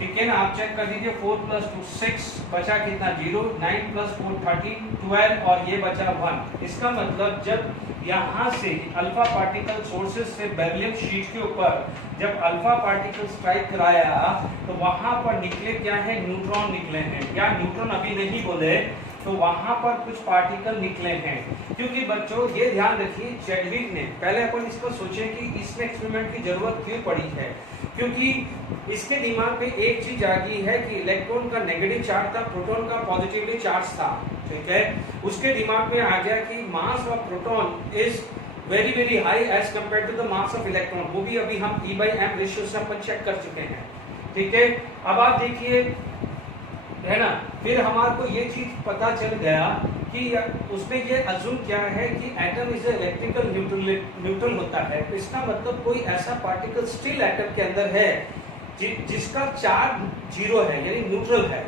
ठीक है ना। आप चेक कर दीजिए, 4 + 2 6, बचा कितना 0, 9 + 4 13 12 और ये बचा 1। इसका मतलब जब यहाँ से अल्फा पार्टिकल सोर्सेज से बेरिलियम शीट के ऊपर जब अल्फा पार्टिकल स्ट्राइक कराया तो वहां पर निकले क्या है, न्यूट्रॉन निकले हैं, या न्यूट्रॉन अभी नहीं बोले तो वहां पर कुछ पार्टिकल निकले हैं। क्योंकि बच्चों ये ध्यान रखिए, चैडविक ने, पहले अपन इसको सोचे कि इसमें एक्सपेरिमेंट की जरूरत क्यों पड़ी है, क्योंकि इसके दिमाग में एक चीज आ गई है कि इलेक्ट्रॉन का नेगेटिव चार्ज था, प्रोटॉन का पॉजिटिवली चार्ज था, ठीक है। उसके दिमाग में आ गया कि mass of proton is very very high as compare to the mass of electron, वो भी अभी हम E/m रेशियो से अपन चेक कर चुके हैं, ठीक है। अब आप देखिए, है ना, फिर हमारे को ये चीज पता चल गया कि उसमें ये अज्यूम क्या है कि एटम इज इलेक्ट्रिकल न्यूट्रल होता है, तो इसका मतलब कोई ऐसा पार्टिकल स्टिल एटम के अंदर है जिसका चार्ज 0 है, यानी न्यूट्रल है।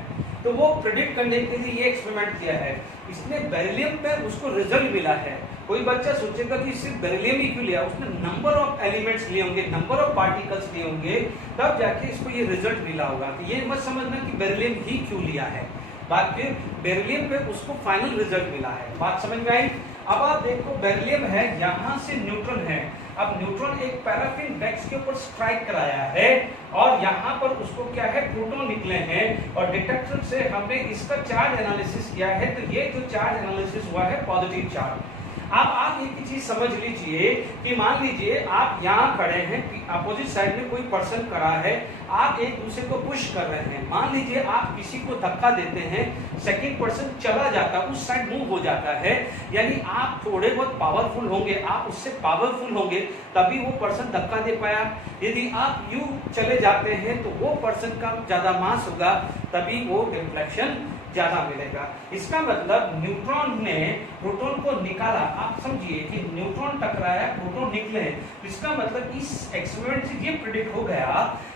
तो वो प्रेडिक्ट करने के लिए ये एक्सपेरिमेंट किया है। इसने बेरिलियम पे उसको रिजल्ट मिला है। कोई बच्चा सोचेगा कि सिर्फ बेरिलियम ही क्यों लिया, उसने नंबर ऑफ एलिमेंट्स लिए होंगे, नंबर ऑफ पार्टिकल्स लिए होंगे, तब जाके इसको ये रिजल्ट मिला होगा। तो ये मत समझना कि बेरिलियम ही क्यों लिया है, बात फिर बेरिलियम पे उसको फाइनल रिजल्ट मिला है। बात समझ में आई। अब आप देखो बेरिलियम है, यहाँ से न्यूट्रॉन है, अब न्यूट्रॉन एक पैराफिन वैक्स के ऊपर स्ट्राइक कराया है और यहाँ पर उसको क्या है, प्रोटॉन निकले हैं और डिटेक्टर से हमने इसका चार्ज एनालिसिस किया है, तो ये जो चार्ज एनालिसिस हुआ है पॉजिटिव चार्ज। अब आप एक चीज समझ लीजिए कि मान लीजिए आप यहाँ खड़े हैं, अपोजिट साइड में कोई पर्सन खड़ा है, आप एक दूसरे को पुश कर रहे हैं, मान लीजिए आप किसी को धक्का देते हैं, सेकंड पर्सन चला जाता है, उस साइड मूव हो जाता है, यानी आप थोड़े बहुत पावरफुल होंगे, आप उससे पावरफुल होंगे तभी वो पर्सन धक्का दे पाया। यदि आप यू चले जाते हैं तो वो पर्सन का ज्यादा मास होगा, तभी वो डिफ्लेक्शन ज्यादा मिलेगा। इसका मतलब न्यूट्रॉन ने प्रोटॉन को निकाला। आप समझिए कि न्यूट्रॉन टकराया, प्रोटॉन निकले, इसका मतलब इस एक्सपेरिमेंट से ये प्रेडिक्ट हो गया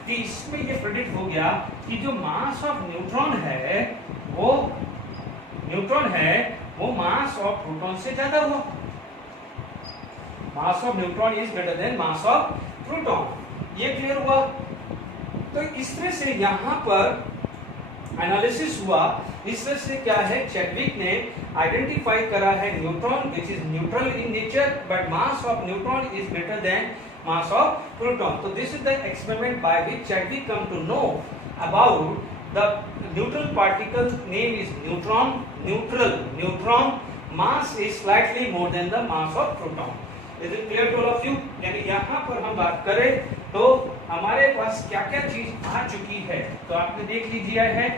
कि इसमें ये प्रेडिक्ट हो गया कि जो मास ऑफ न्यूट्रॉन है वो मास ऑफ प्रोटॉन से ज्यादा हुआ। मास of neutron is greater than mass of proton. ये क्लियर हुआ। तो इस तरह से यहाँ पर एनालिसिस हुआ। इस तरह से क्या है, चैडविक ने आइडेंटिफाई करा है neutron which is neutral in nature but mass of neutron is greater than mass of proton. तो this is the experiment by which Chadwick come to know about the neutral particle name is neutron. Neutron mass is slightly more than the mass of proton. Is it clear to all of you? यानी यहाँ पर हम बात करें तो हमारे पास क्या क्या चीज आ चुकी है, तो आपने देख लीजिए है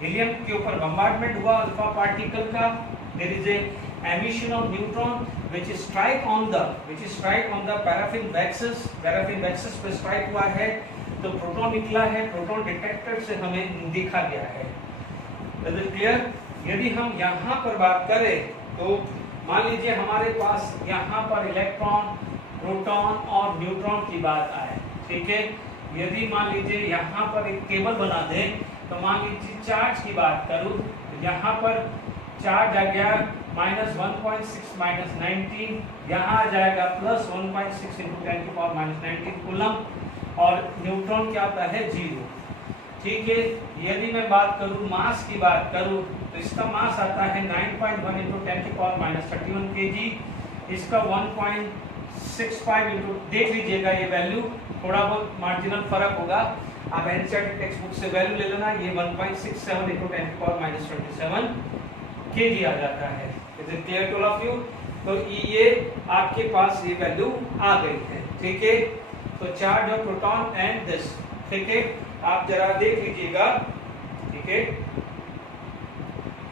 हीलियम के ऊपर बम्बार्डमेंट हुआ अल्फा पार्टिकल का, there is a emission of neutron which is strike on the paraffin waxes पे स्ट्राइक हुआ है तो प्रोटॉन निकला है, प्रोटॉन डिटेक्टर से हमें देखा गया है। Is it clear? यदि हम यहाँ पर बात करें तो मान लीजिए हमारे पास यहाँ पर इलेक्ट्रॉन, प्रोटॉन और न्यूट्रॉन की बात आए, ठीक है। यदि मान लीजिए यहाँ पर एक टेबल बना दें तो मान लीजिए चार्ज की बात करूँ, यहाँ पर चार्ज आ गया -1.6 - 19, यहाँ आ जाएगा +1.6 × 10⁻⁻19 कूलम और न्यूट्रॉन क्या आता है 0, ठीक है। यदि मैं बात करूँ मास की बात करूँ तो इसका मास आता है 9.1 × 10⁻31 kg, इसका 1.65 × देख लीजिएगा ये वैल्यू, थोड़ा बहुत मार्जिनल फर्क होगा, आप एनसीईआरटी टेक्स्ट बुक से वैल्यू ले लेना, ये 1.67 × 10⁻27 kg आ जाता है। Is it clear to all of you? तो ये आपके पास ये वैल्यू आ गई है, ठीक है। तो charge of proton and this, ठीक है, आप जरा देख लीजिएगा, ठीक है।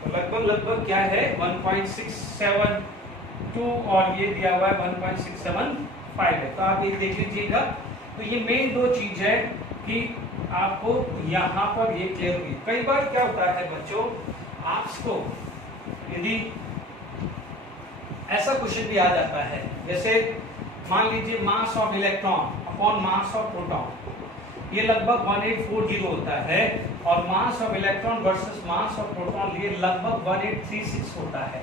तो लगभग क्या है 1.672 और ये दिया हुआ है 1.675 है। तो आप ये देख लीजिएगा। तो ये मेन दो चीज है कि आपको यहाँ पर ये क्लियर हुई। कई बार क्या होता है बच्चों, आपको यदि ऐसा क्वेश्चन भी आ जाता है, जैसे मान लीजिए मास of electron upon mass of proton, ये लगभग 1840 होता है और मास of electron versus mass of proton ये लगभग 1836 होता है।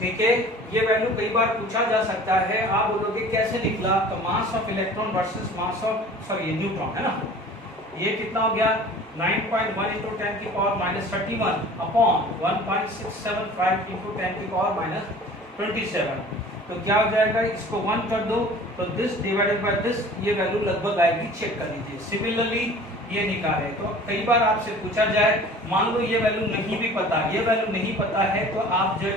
ठीक है, ये वैल्यू कई बार पूछा जा सकता है। आप बोलोगे कैसे निकला, तो mass of electron versus mass of ये न्यूट्रॉन है ना, ये कितना हो गया 9.1 × 10⁻31 अपॉन 1.675 × 10⁻27। तो क्या हो जाएगा, इसको 1 कर दो तो दिस डिवाइडेड बाय दिस, ये वैल्यू लगभग आएगी, चेक कर लीजिए। सिमिलरली ये निकाले तो कई बार आपसे पूछा जाए, मान लो ये वैल्यू नहीं भी पता, ये वैल्यू नहीं पता है तो आप जो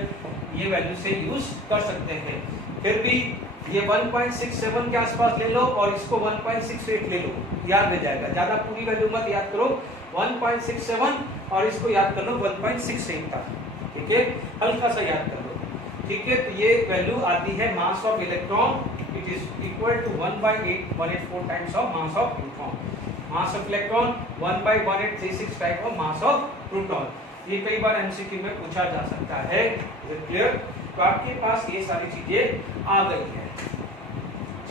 ये वैल्यू से यूज कर सकते हैं। फिर भी ये 1.67 के आसपास ले लो और इसको 1.68 ले लो, याद रह जाएगा। ज्यादा पूरी वैल्यू मत याद करो, 1.67 और इसको याद कर लो 1.68 तक। ठीक है, हल्का सा याद कर लो। ठीक है, तो ये वैल्यू आती है mass of electron, it is equal to 1/184 times of mass of neutron. Mass of electron 1/1836 type of mass of proton. ये कई बार एमसीक्यू में पूछा जा सकता है। क्लियर? तो आपके पास ये सारी चीजें आ गई है।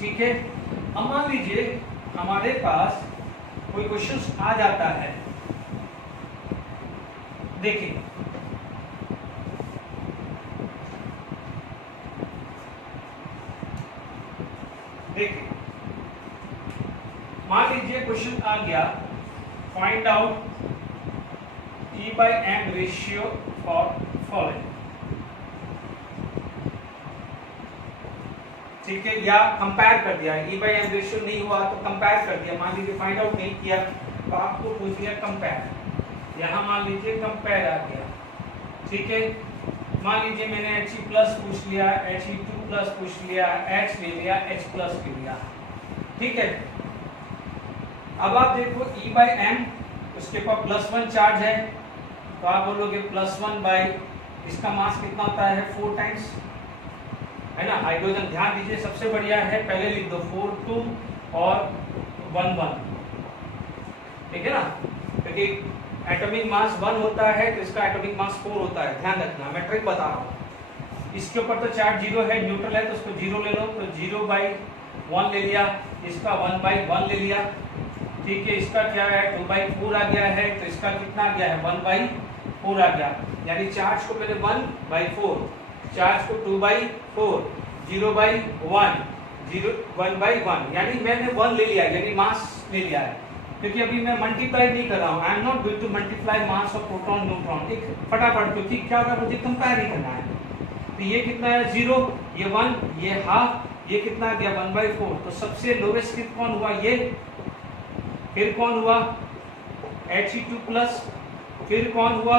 ठीक है, अब मान लीजिए हमारे पास कोई क्वेश्चन आ जाता है। देखिए मान लीजिए क्वेश्चन आ गया, find out E/m ratio for following. ठीक है, या कंपेयर कर दिया, E/m रेशियो नहीं हुआ तो कंपेयर कर दिया। मान लीजिए फाइंड आउट नहीं किया तो आपको पूछ दिया कंपेयर, यहां मान लीजिए कंपेयर आ गया। ठीक है, मान लीजिए मैंने He+ पूछ लिया, He2+ पूछ लिया, H ले लिया, H+ ले लिया। ठीक है, अब आप देखो E/m, उसके पास +1 चार्ज है तो आप बोलोगे +1 बाई इसका मास कितना होता है 4 टाइम्स, है ना। हाइड्रोजन ध्यान दीजिए सबसे बढ़िया है, पहले लिख दो 4 2 और 1 1। ठीक है ना, क्योंकि एटॉमिक मास 1 होता है तो इसका एटॉमिक मास 4 होता है, ध्यान रखना, मैं ट्रिक बता रहा हूँ। इसके ऊपर तो चार्ज 0 है, न्यूट्रल है तो उसको 0 ले लो, तो 0/1 ले लिया, इसका 1/1 ले लिया। ठीक है, इसका क्या है 2/4 आ गया है, तो इसका कितना आ गया है 1/4 आ गया। यानी चार्ज को मैंने 1/4, चार्ज को 2/4, 0/1, 1/1, यानी मैंने 1 ले लिया, यानी मास ले लिया है। क्योंकि अभी मैं मल्टीप्लाई नहीं कर रहा हूँ, I am not going to multiply mass of proton neutron. एक फटाफट, क्योंकि क्या होगा मुझे कंपेयर ही करना है। तो ये कितना है 0, ये 1, ये हाफ, ये कितना आ गया 1/4। तो सबसे लोवेस्ट कौन हुआ ये, फिर कौन हुआ He2+, फिर कौन हुआ,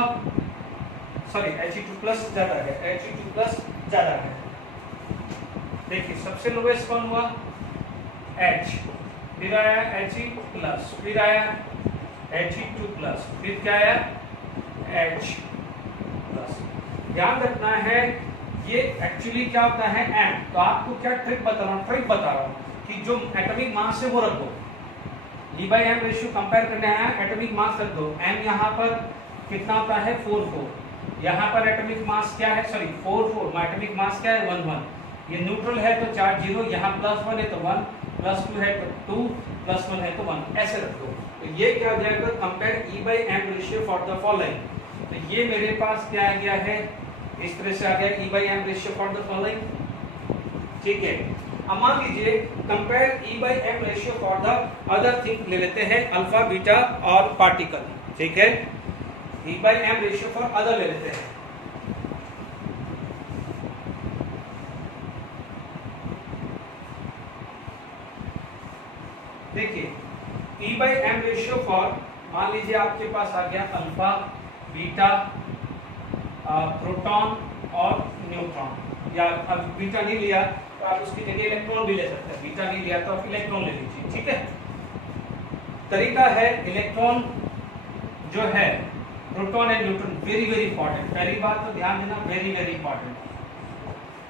सॉरी He2+ ज्यादा है, He2+ ज्यादा है। देखिए सबसे लोवेस्ट कौन हुआ H, फिर आया He+, फिर आया He2+, फिर क्या आया H+। ध्यान रखना है ये एक्चुअली क्या होता है M। तो आपको क्या ट्रिक बता रहा हूँ कि जो एटॉमिक मास है वो रख दो, E/m रेशियो कंपेयर करने आया, एटॉमिक मास रख दो। m यहाँ पर कितना होता है 4 4, यहाँ पर एटॉमिक मास क्या है, सॉरी 4 4, एटॉमिक मास क्या है 1 1। ये न्यूट्रल है तो चार्ज 0, यहाँ +1 है तो 1, +2 है तो 2, +1 है तो 1, ऐसे रख दो। तो ये क्या हो जाएगा, compare E/m ratio for the following. तो ये मेरे पास क्या आ गया है, इस तरह से आ गया E/m ratio for the following. ठीक है, अब मान लीजिए compare E/m ratio for the other thing ले लेते हैं, अल्फा बीटा और पार्टिकल। ठीक है, E/m रेशियो फॉर अदर ले लेते हैं। देखिए E/m रेशियो फॉर, मान लीजिए आपके पास आ गया अल्फा बीटा प्रोटॉन और न्यूट्रॉन, या अब बीटा नहीं लिया तो आप उसकी जगह इलेक्ट्रॉन भी ले सकते हैं, बीटा नहीं लिया तो आप इलेक्ट्रॉन ले लीजिए। ठीक है, तरीका है इलेक्ट्रॉन जो है proton and neutron, very very important, पहली बात तो ध्यान देना, वेरी वेरी इंपॉर्टेंट।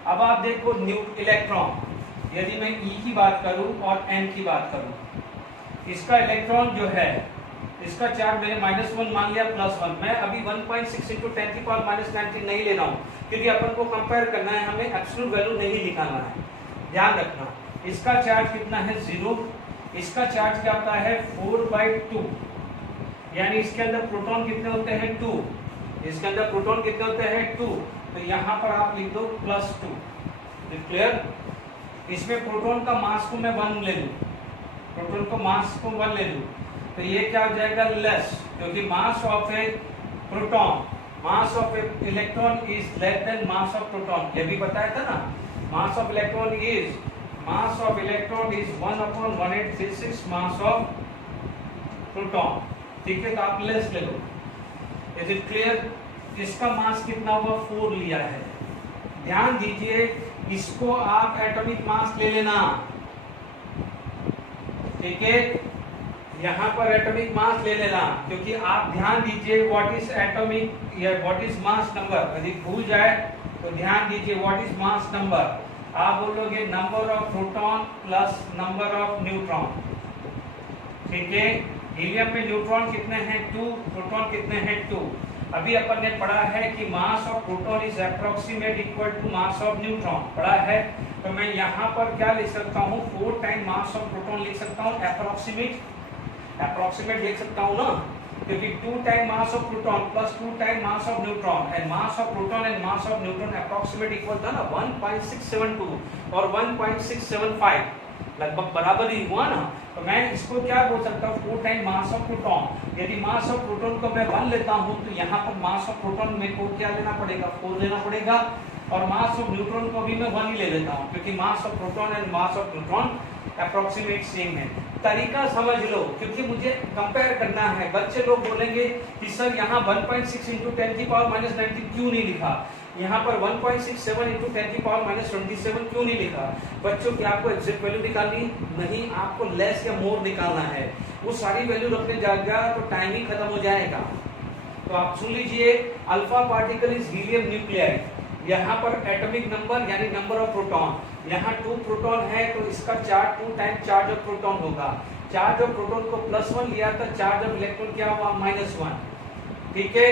अब आप देखो इलेक्ट्रॉन, यदि मैं E की बात करूं और N की बात करूं, इसका इलेक्ट्रॉन जो है, इसका चार्ज मैंने -1 मान लिया, +1, मैं अभी 1.6 × 10⁻⁻19 नहीं ले रहा हूं, क्योंकि अपन को कंपेयर करना है, हमें एब्सोल्यूट वैल्यू नहीं निकालना है, ध्यान रखना। इसका चार्ज कितना है 0, इसका चार्ज क्या होता है 4/2, यानी इसके अंदर प्रोटॉन कितने होते हैं 2, इसके अंदर प्रोटॉन कितने होते हैं 2, तो यहाँ पर आप लिख दो +2, क्लियर। इसमें प्रोटॉन का मास को मैं 1 ले लूं, प्रोटॉन को मास को 1 ले लूं, तो ये क्या हो जाएगा लेस, क्योंकि मास of A proton, mass of A electron is less than mass of proton, ये भी बताया था ना, मास of electron is 1/1836 mass of proton, ठीक है, तो आप लेस ले लो। Is it clear? इसका मास कितना हुआ 4 लिया है, ध्यान दीजिए, इसको आप एटॉमिक मास ले लेना, ठीक है, यहां पर एटॉमिक मास ले लेना, क्योंकि आप ध्यान दीजिए व्हाट इज एटॉमिक या व्हाट इज मास नंबर, यदि भूल जाए तो ध्यान दीजिए व्हाट इज मास नंबर, आप बोलोगे number of proton plus number of neutron, ठीक है। हीलियम में न्यूट्रॉन कितने हैं 2, प्रोटॉन कितने हैं 2। अभी अपन ने पढ़ा है कि mass of proton is approximate equal to mass of neutron, पढ़ा है, तो मैं यहाँ पर क्या लिख सकता हूँ 4 टाइम मास ऑफ प्रोटॉन लिख सकता हूँ, अप्रोक्सीमेट लिख सकता हूँ ना, क्योंकि 2 time mass of proton plus 2 time mass of neutron and mass of proton and mass of neutron approximate equal था ना 1.672 और 1.675, लगभग बराबर ही हुआ ना, तो मैं इसको क्या बोल सकता हूँ 4 टाइम मास ऑफ प्रोटॉन। यदि मास ऑफ प्रोटॉन को मैं 1 लेता हूँ तो यहाँ पर मास ऑफ प्रोटॉन में को क्या लेना पड़ेगा 4 लेना पड़ेगा, और मास ऑफ न्यूट्रॉन को भी मैं 1 ही ले लेता हूँ, क्योंकि मास of proton and mass of neutron approximate same है। तरीका समझ लो, क्योंकि मुझे कंपेयर करना है। बच्चे लोग बोलेंगे कि सर यहाँ 1.6 × 10⁻⁻19 क्यों नहीं लिखा, यहाँ पर 1.67 × 10⁻⁻27 क्यों नहीं लिखा। बच्चों की आपको एग्जैक्ट वैल्यू निकालनी नहीं, आपको लेस या मोर निकालना है, वो सारी वैल्यू रखने जाएगा तो टाइम ही खत्म हो जाएगा। तो आप सुन लीजिए, alpha particle is helium nuclei, यहाँ पर एटॉमिक नंबर यानी नंबर ऑफ प्रोटॉन, यहाँ 2 प्रोटॉन है तो इसका charge 2 time charge of proton होगा, चार्ज ऑफ प्रोटॉन को +1 लिया था, चार्ज ऑफ इलेक्ट्रॉन क्या हुआ -1, ठीक है।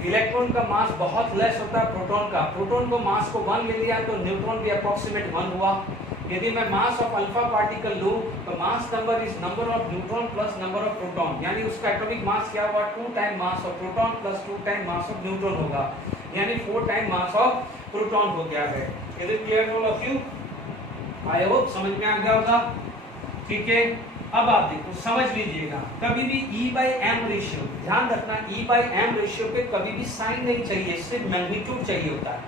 इलेक्ट्रॉन का मास बहुत लेस होता है प्रोटॉन का, प्रोटॉन को मास को 1 ले लिया तो न्यूट्रॉन भी अप्रोक्सीमेट 1 हुआ। यदि मैं मास ऑफ अल्फा पार्टिकल लूं तो mass number is number of neutron plus number of proton, यानी उसका एटॉमिक मास क्या हुआ 2 time mass of proton plus 2 time mass of neutron होगा, यानी 4 टाइम मास ऑफ प्रोटॉन हो गया है। Is it clear all of you? I hope समझ में आ गया होगा, ठीक है। अब आप देखो समझ लीजिएगा, कभी भी E/m रेशियो, ध्यान रखना E/m रेशियो पे कभी भी साइन नहीं चाहिए, सिर्फ मैग्नीट्यूड चाहिए होता है।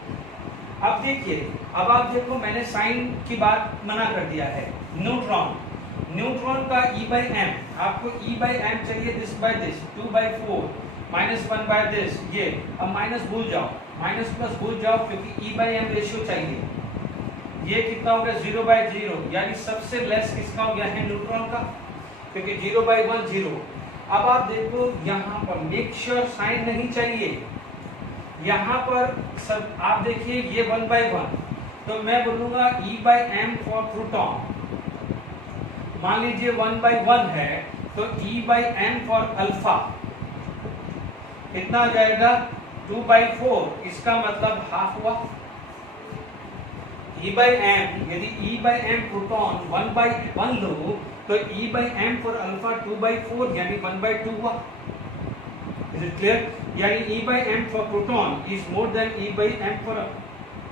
अब देखिए, अब आप देखो मैंने साइन की बात मना कर दिया है। न्यूट्रॉन का E/m, आपको E/m चाहिए दिस बाय दिस 2/4 -1 दिस, ये अब माइनस भूल जाओ, माइनस प्लस भूल जाओ, क्योंकि E/m रेशियो चाहिए। ये कितना हो गया 0/0, यानी सबसे लेस किसका हो गया है न्यूट्रॉन का, क्योंकि 0/1 0। अब आप देखो यहाँ पर मेक श्योर साइन नहीं चाहिए, यहाँ पर सब आप देखिए ये 1/1, तो मैं बोलूंगा E/m फॉर प्रोटॉन, मान लीजिए 1/1 है तो E/m फॉर अल्फा कितना आ जाएगा 2/4, इसका मतलब हाफ हुआ। E/m, यदि E/m प्रोटॉन 1/1 लो तो E/m फॉर अल्फा 2/4 यानी 1/2 हुआ। Is it clear? यानी E/m for proton is more than E/m for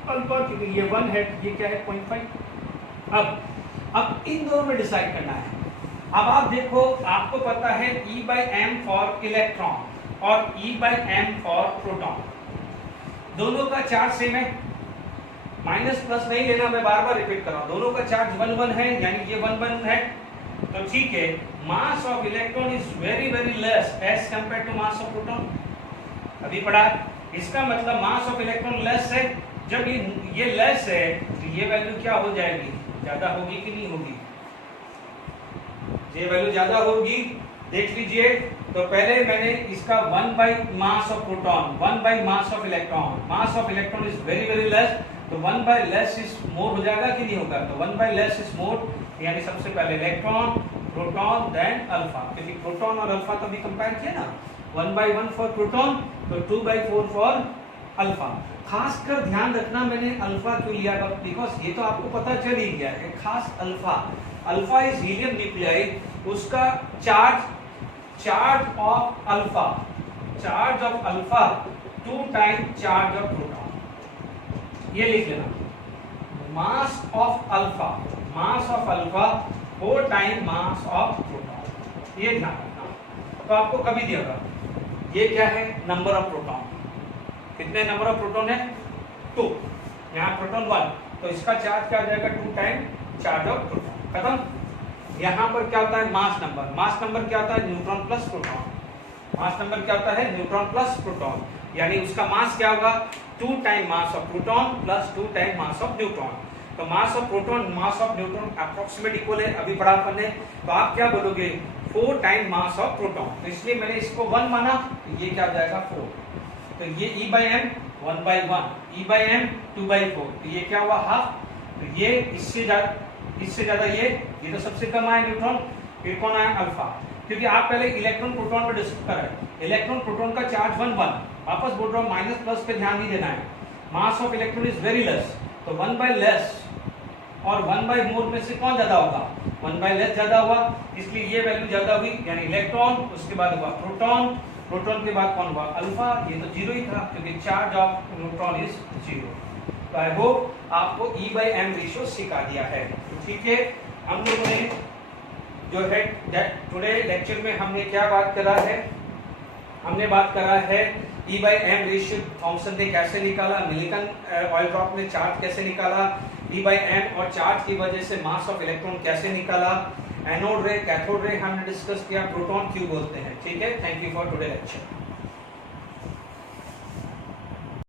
alpha, क्योंकि ये 1 है, ये क्या है 0.5। अब इन दोनों में डिसाइड करना है। अब आप देखो, आपको पता है E/m फॉर इलेक्ट्रॉन और E/m फॉर प्रोटॉन, दोनों का चार्ज सेम है, माइनस प्लस नहीं लेना, मैं बार बार रिपीट कर रहा हूं, दोनों का चार्ज 1 है, यानी ये 1 है, तो ठीक है। Mass of electron is very very less as compare to mass of proton, अभी पढ़ा, इसका मतलब मास ऑफ इलेक्ट्रॉन लेस है। जब ये लेस है तो ये वैल्यू क्या हो जाएगी, ज्यादा होगी कि नहीं होगी, ये वैल्यू ज्यादा होगी। देख लीजिए तो पहले मैंने इसका 1 by mass of proton, 1 by mass of electron, mass of electron is very very less, तो 1 बाई लेस इज मोर हो जाएगा कि नहीं होगा, तो 1 बाई लेस इज मोर, यानी सबसे पहले इलेक्ट्रॉन, प्रोटॉन, देन अल्फा, क्योंकि प्रोटॉन और अल्फा तो भी कंपेयर किया ना, 1/1 फॉर प्रोटॉन, तो 2/4 फॉर अल्फा। खासकर ध्यान रखना मैंने अल्फा क्यों लिया, बिकॉज ये तो आपको पता चल ही गया है, खास alpha, alpha is helium nuclei, उसका charge of alpha, charge of alpha 2 time charge of proton, ये लिख लेना, mass of alpha, mass of alpha 4 time mass of proton, ये ध्यान रखना। तो आपको कभी दिया, ये क्या है, नंबर ऑफ प्रोटॉन, कितने नंबर ऑफ प्रोटॉन है, 2, यहाँ प्रोटॉन 1, तो इसका चार्ज क्या हो जाएगा, 2 टाइम चार्ज ऑफ प्रोटॉन, खत्म। यहाँ पर क्या होता है, मास नंबर, मास नंबर क्या होता है, neutron plus proton, mass number क्या होता है, न्यूट्रॉन प्लस प्रोटॉन, यानी उसका मास क्या होगा, 2 time mass of proton plus 2 time mass of neutron. तो mass of proton, mass of neutron approximate equal है, अभी पढ़ा अपन ने, तो आप क्या बोलोगे, 4 टाइम मास ऑफ प्रोटॉन, तो इसलिए मैंने इसको 1 माना, तो ये क्या हो जाएगा 4, तो ये E/m 1/1, E/m 2/4, तो ये क्या हुआ हाफ, तो ये इससे ज्यादा ये तो सबसे कम आया न्यूट्रॉन, फिर कौन आया अल्फा, क्योंकि आप पहले इलेक्ट्रॉन प्रोटॉन पर डिस्कस कर रहे हैं, इलेक्ट्रॉन प्रोटॉन का चार्ज 1 1, वापस बोल रहा हूँ माइनस प्लस पे ध्यान नहीं देना है, mass of electron is very less, तो 1 बाय लेस और 1 बाय मोर में से कौन ज्यादा होगा, 1 बाय लेस ज्यादा हुआ, इसलिए ये वैल्यू ज्यादा हुई, यानी इलेक्ट्रॉन, उसके बाद हुआ प्रोटॉन, प्रोटॉन के बाद कौन हुआ अल्फा, ये तो 0 ही था क्योंकि चार्ज ऑफ न्यूट्रॉन इज 0। तो आई होप आपको E/m रेशियो सिखा दिया है, ठीक है। हम लोगों ने जो है टुडे लेक्चर में हमने क्या बात करा है, हमने बात करा है E/m रेशियो थॉमसन ने कैसे निकाला, मिलिकन ऑयल ड्रॉप ने चार्ज कैसे निकाला, E/m और चार्ज की वजह से मास ऑफ इलेक्ट्रॉन कैसे निकाला, एनोड रे कैथोड रे हमने डिस्कस किया, प्रोटॉन क्यों बोलते हैं, ठीक है। Thank you for today lecture.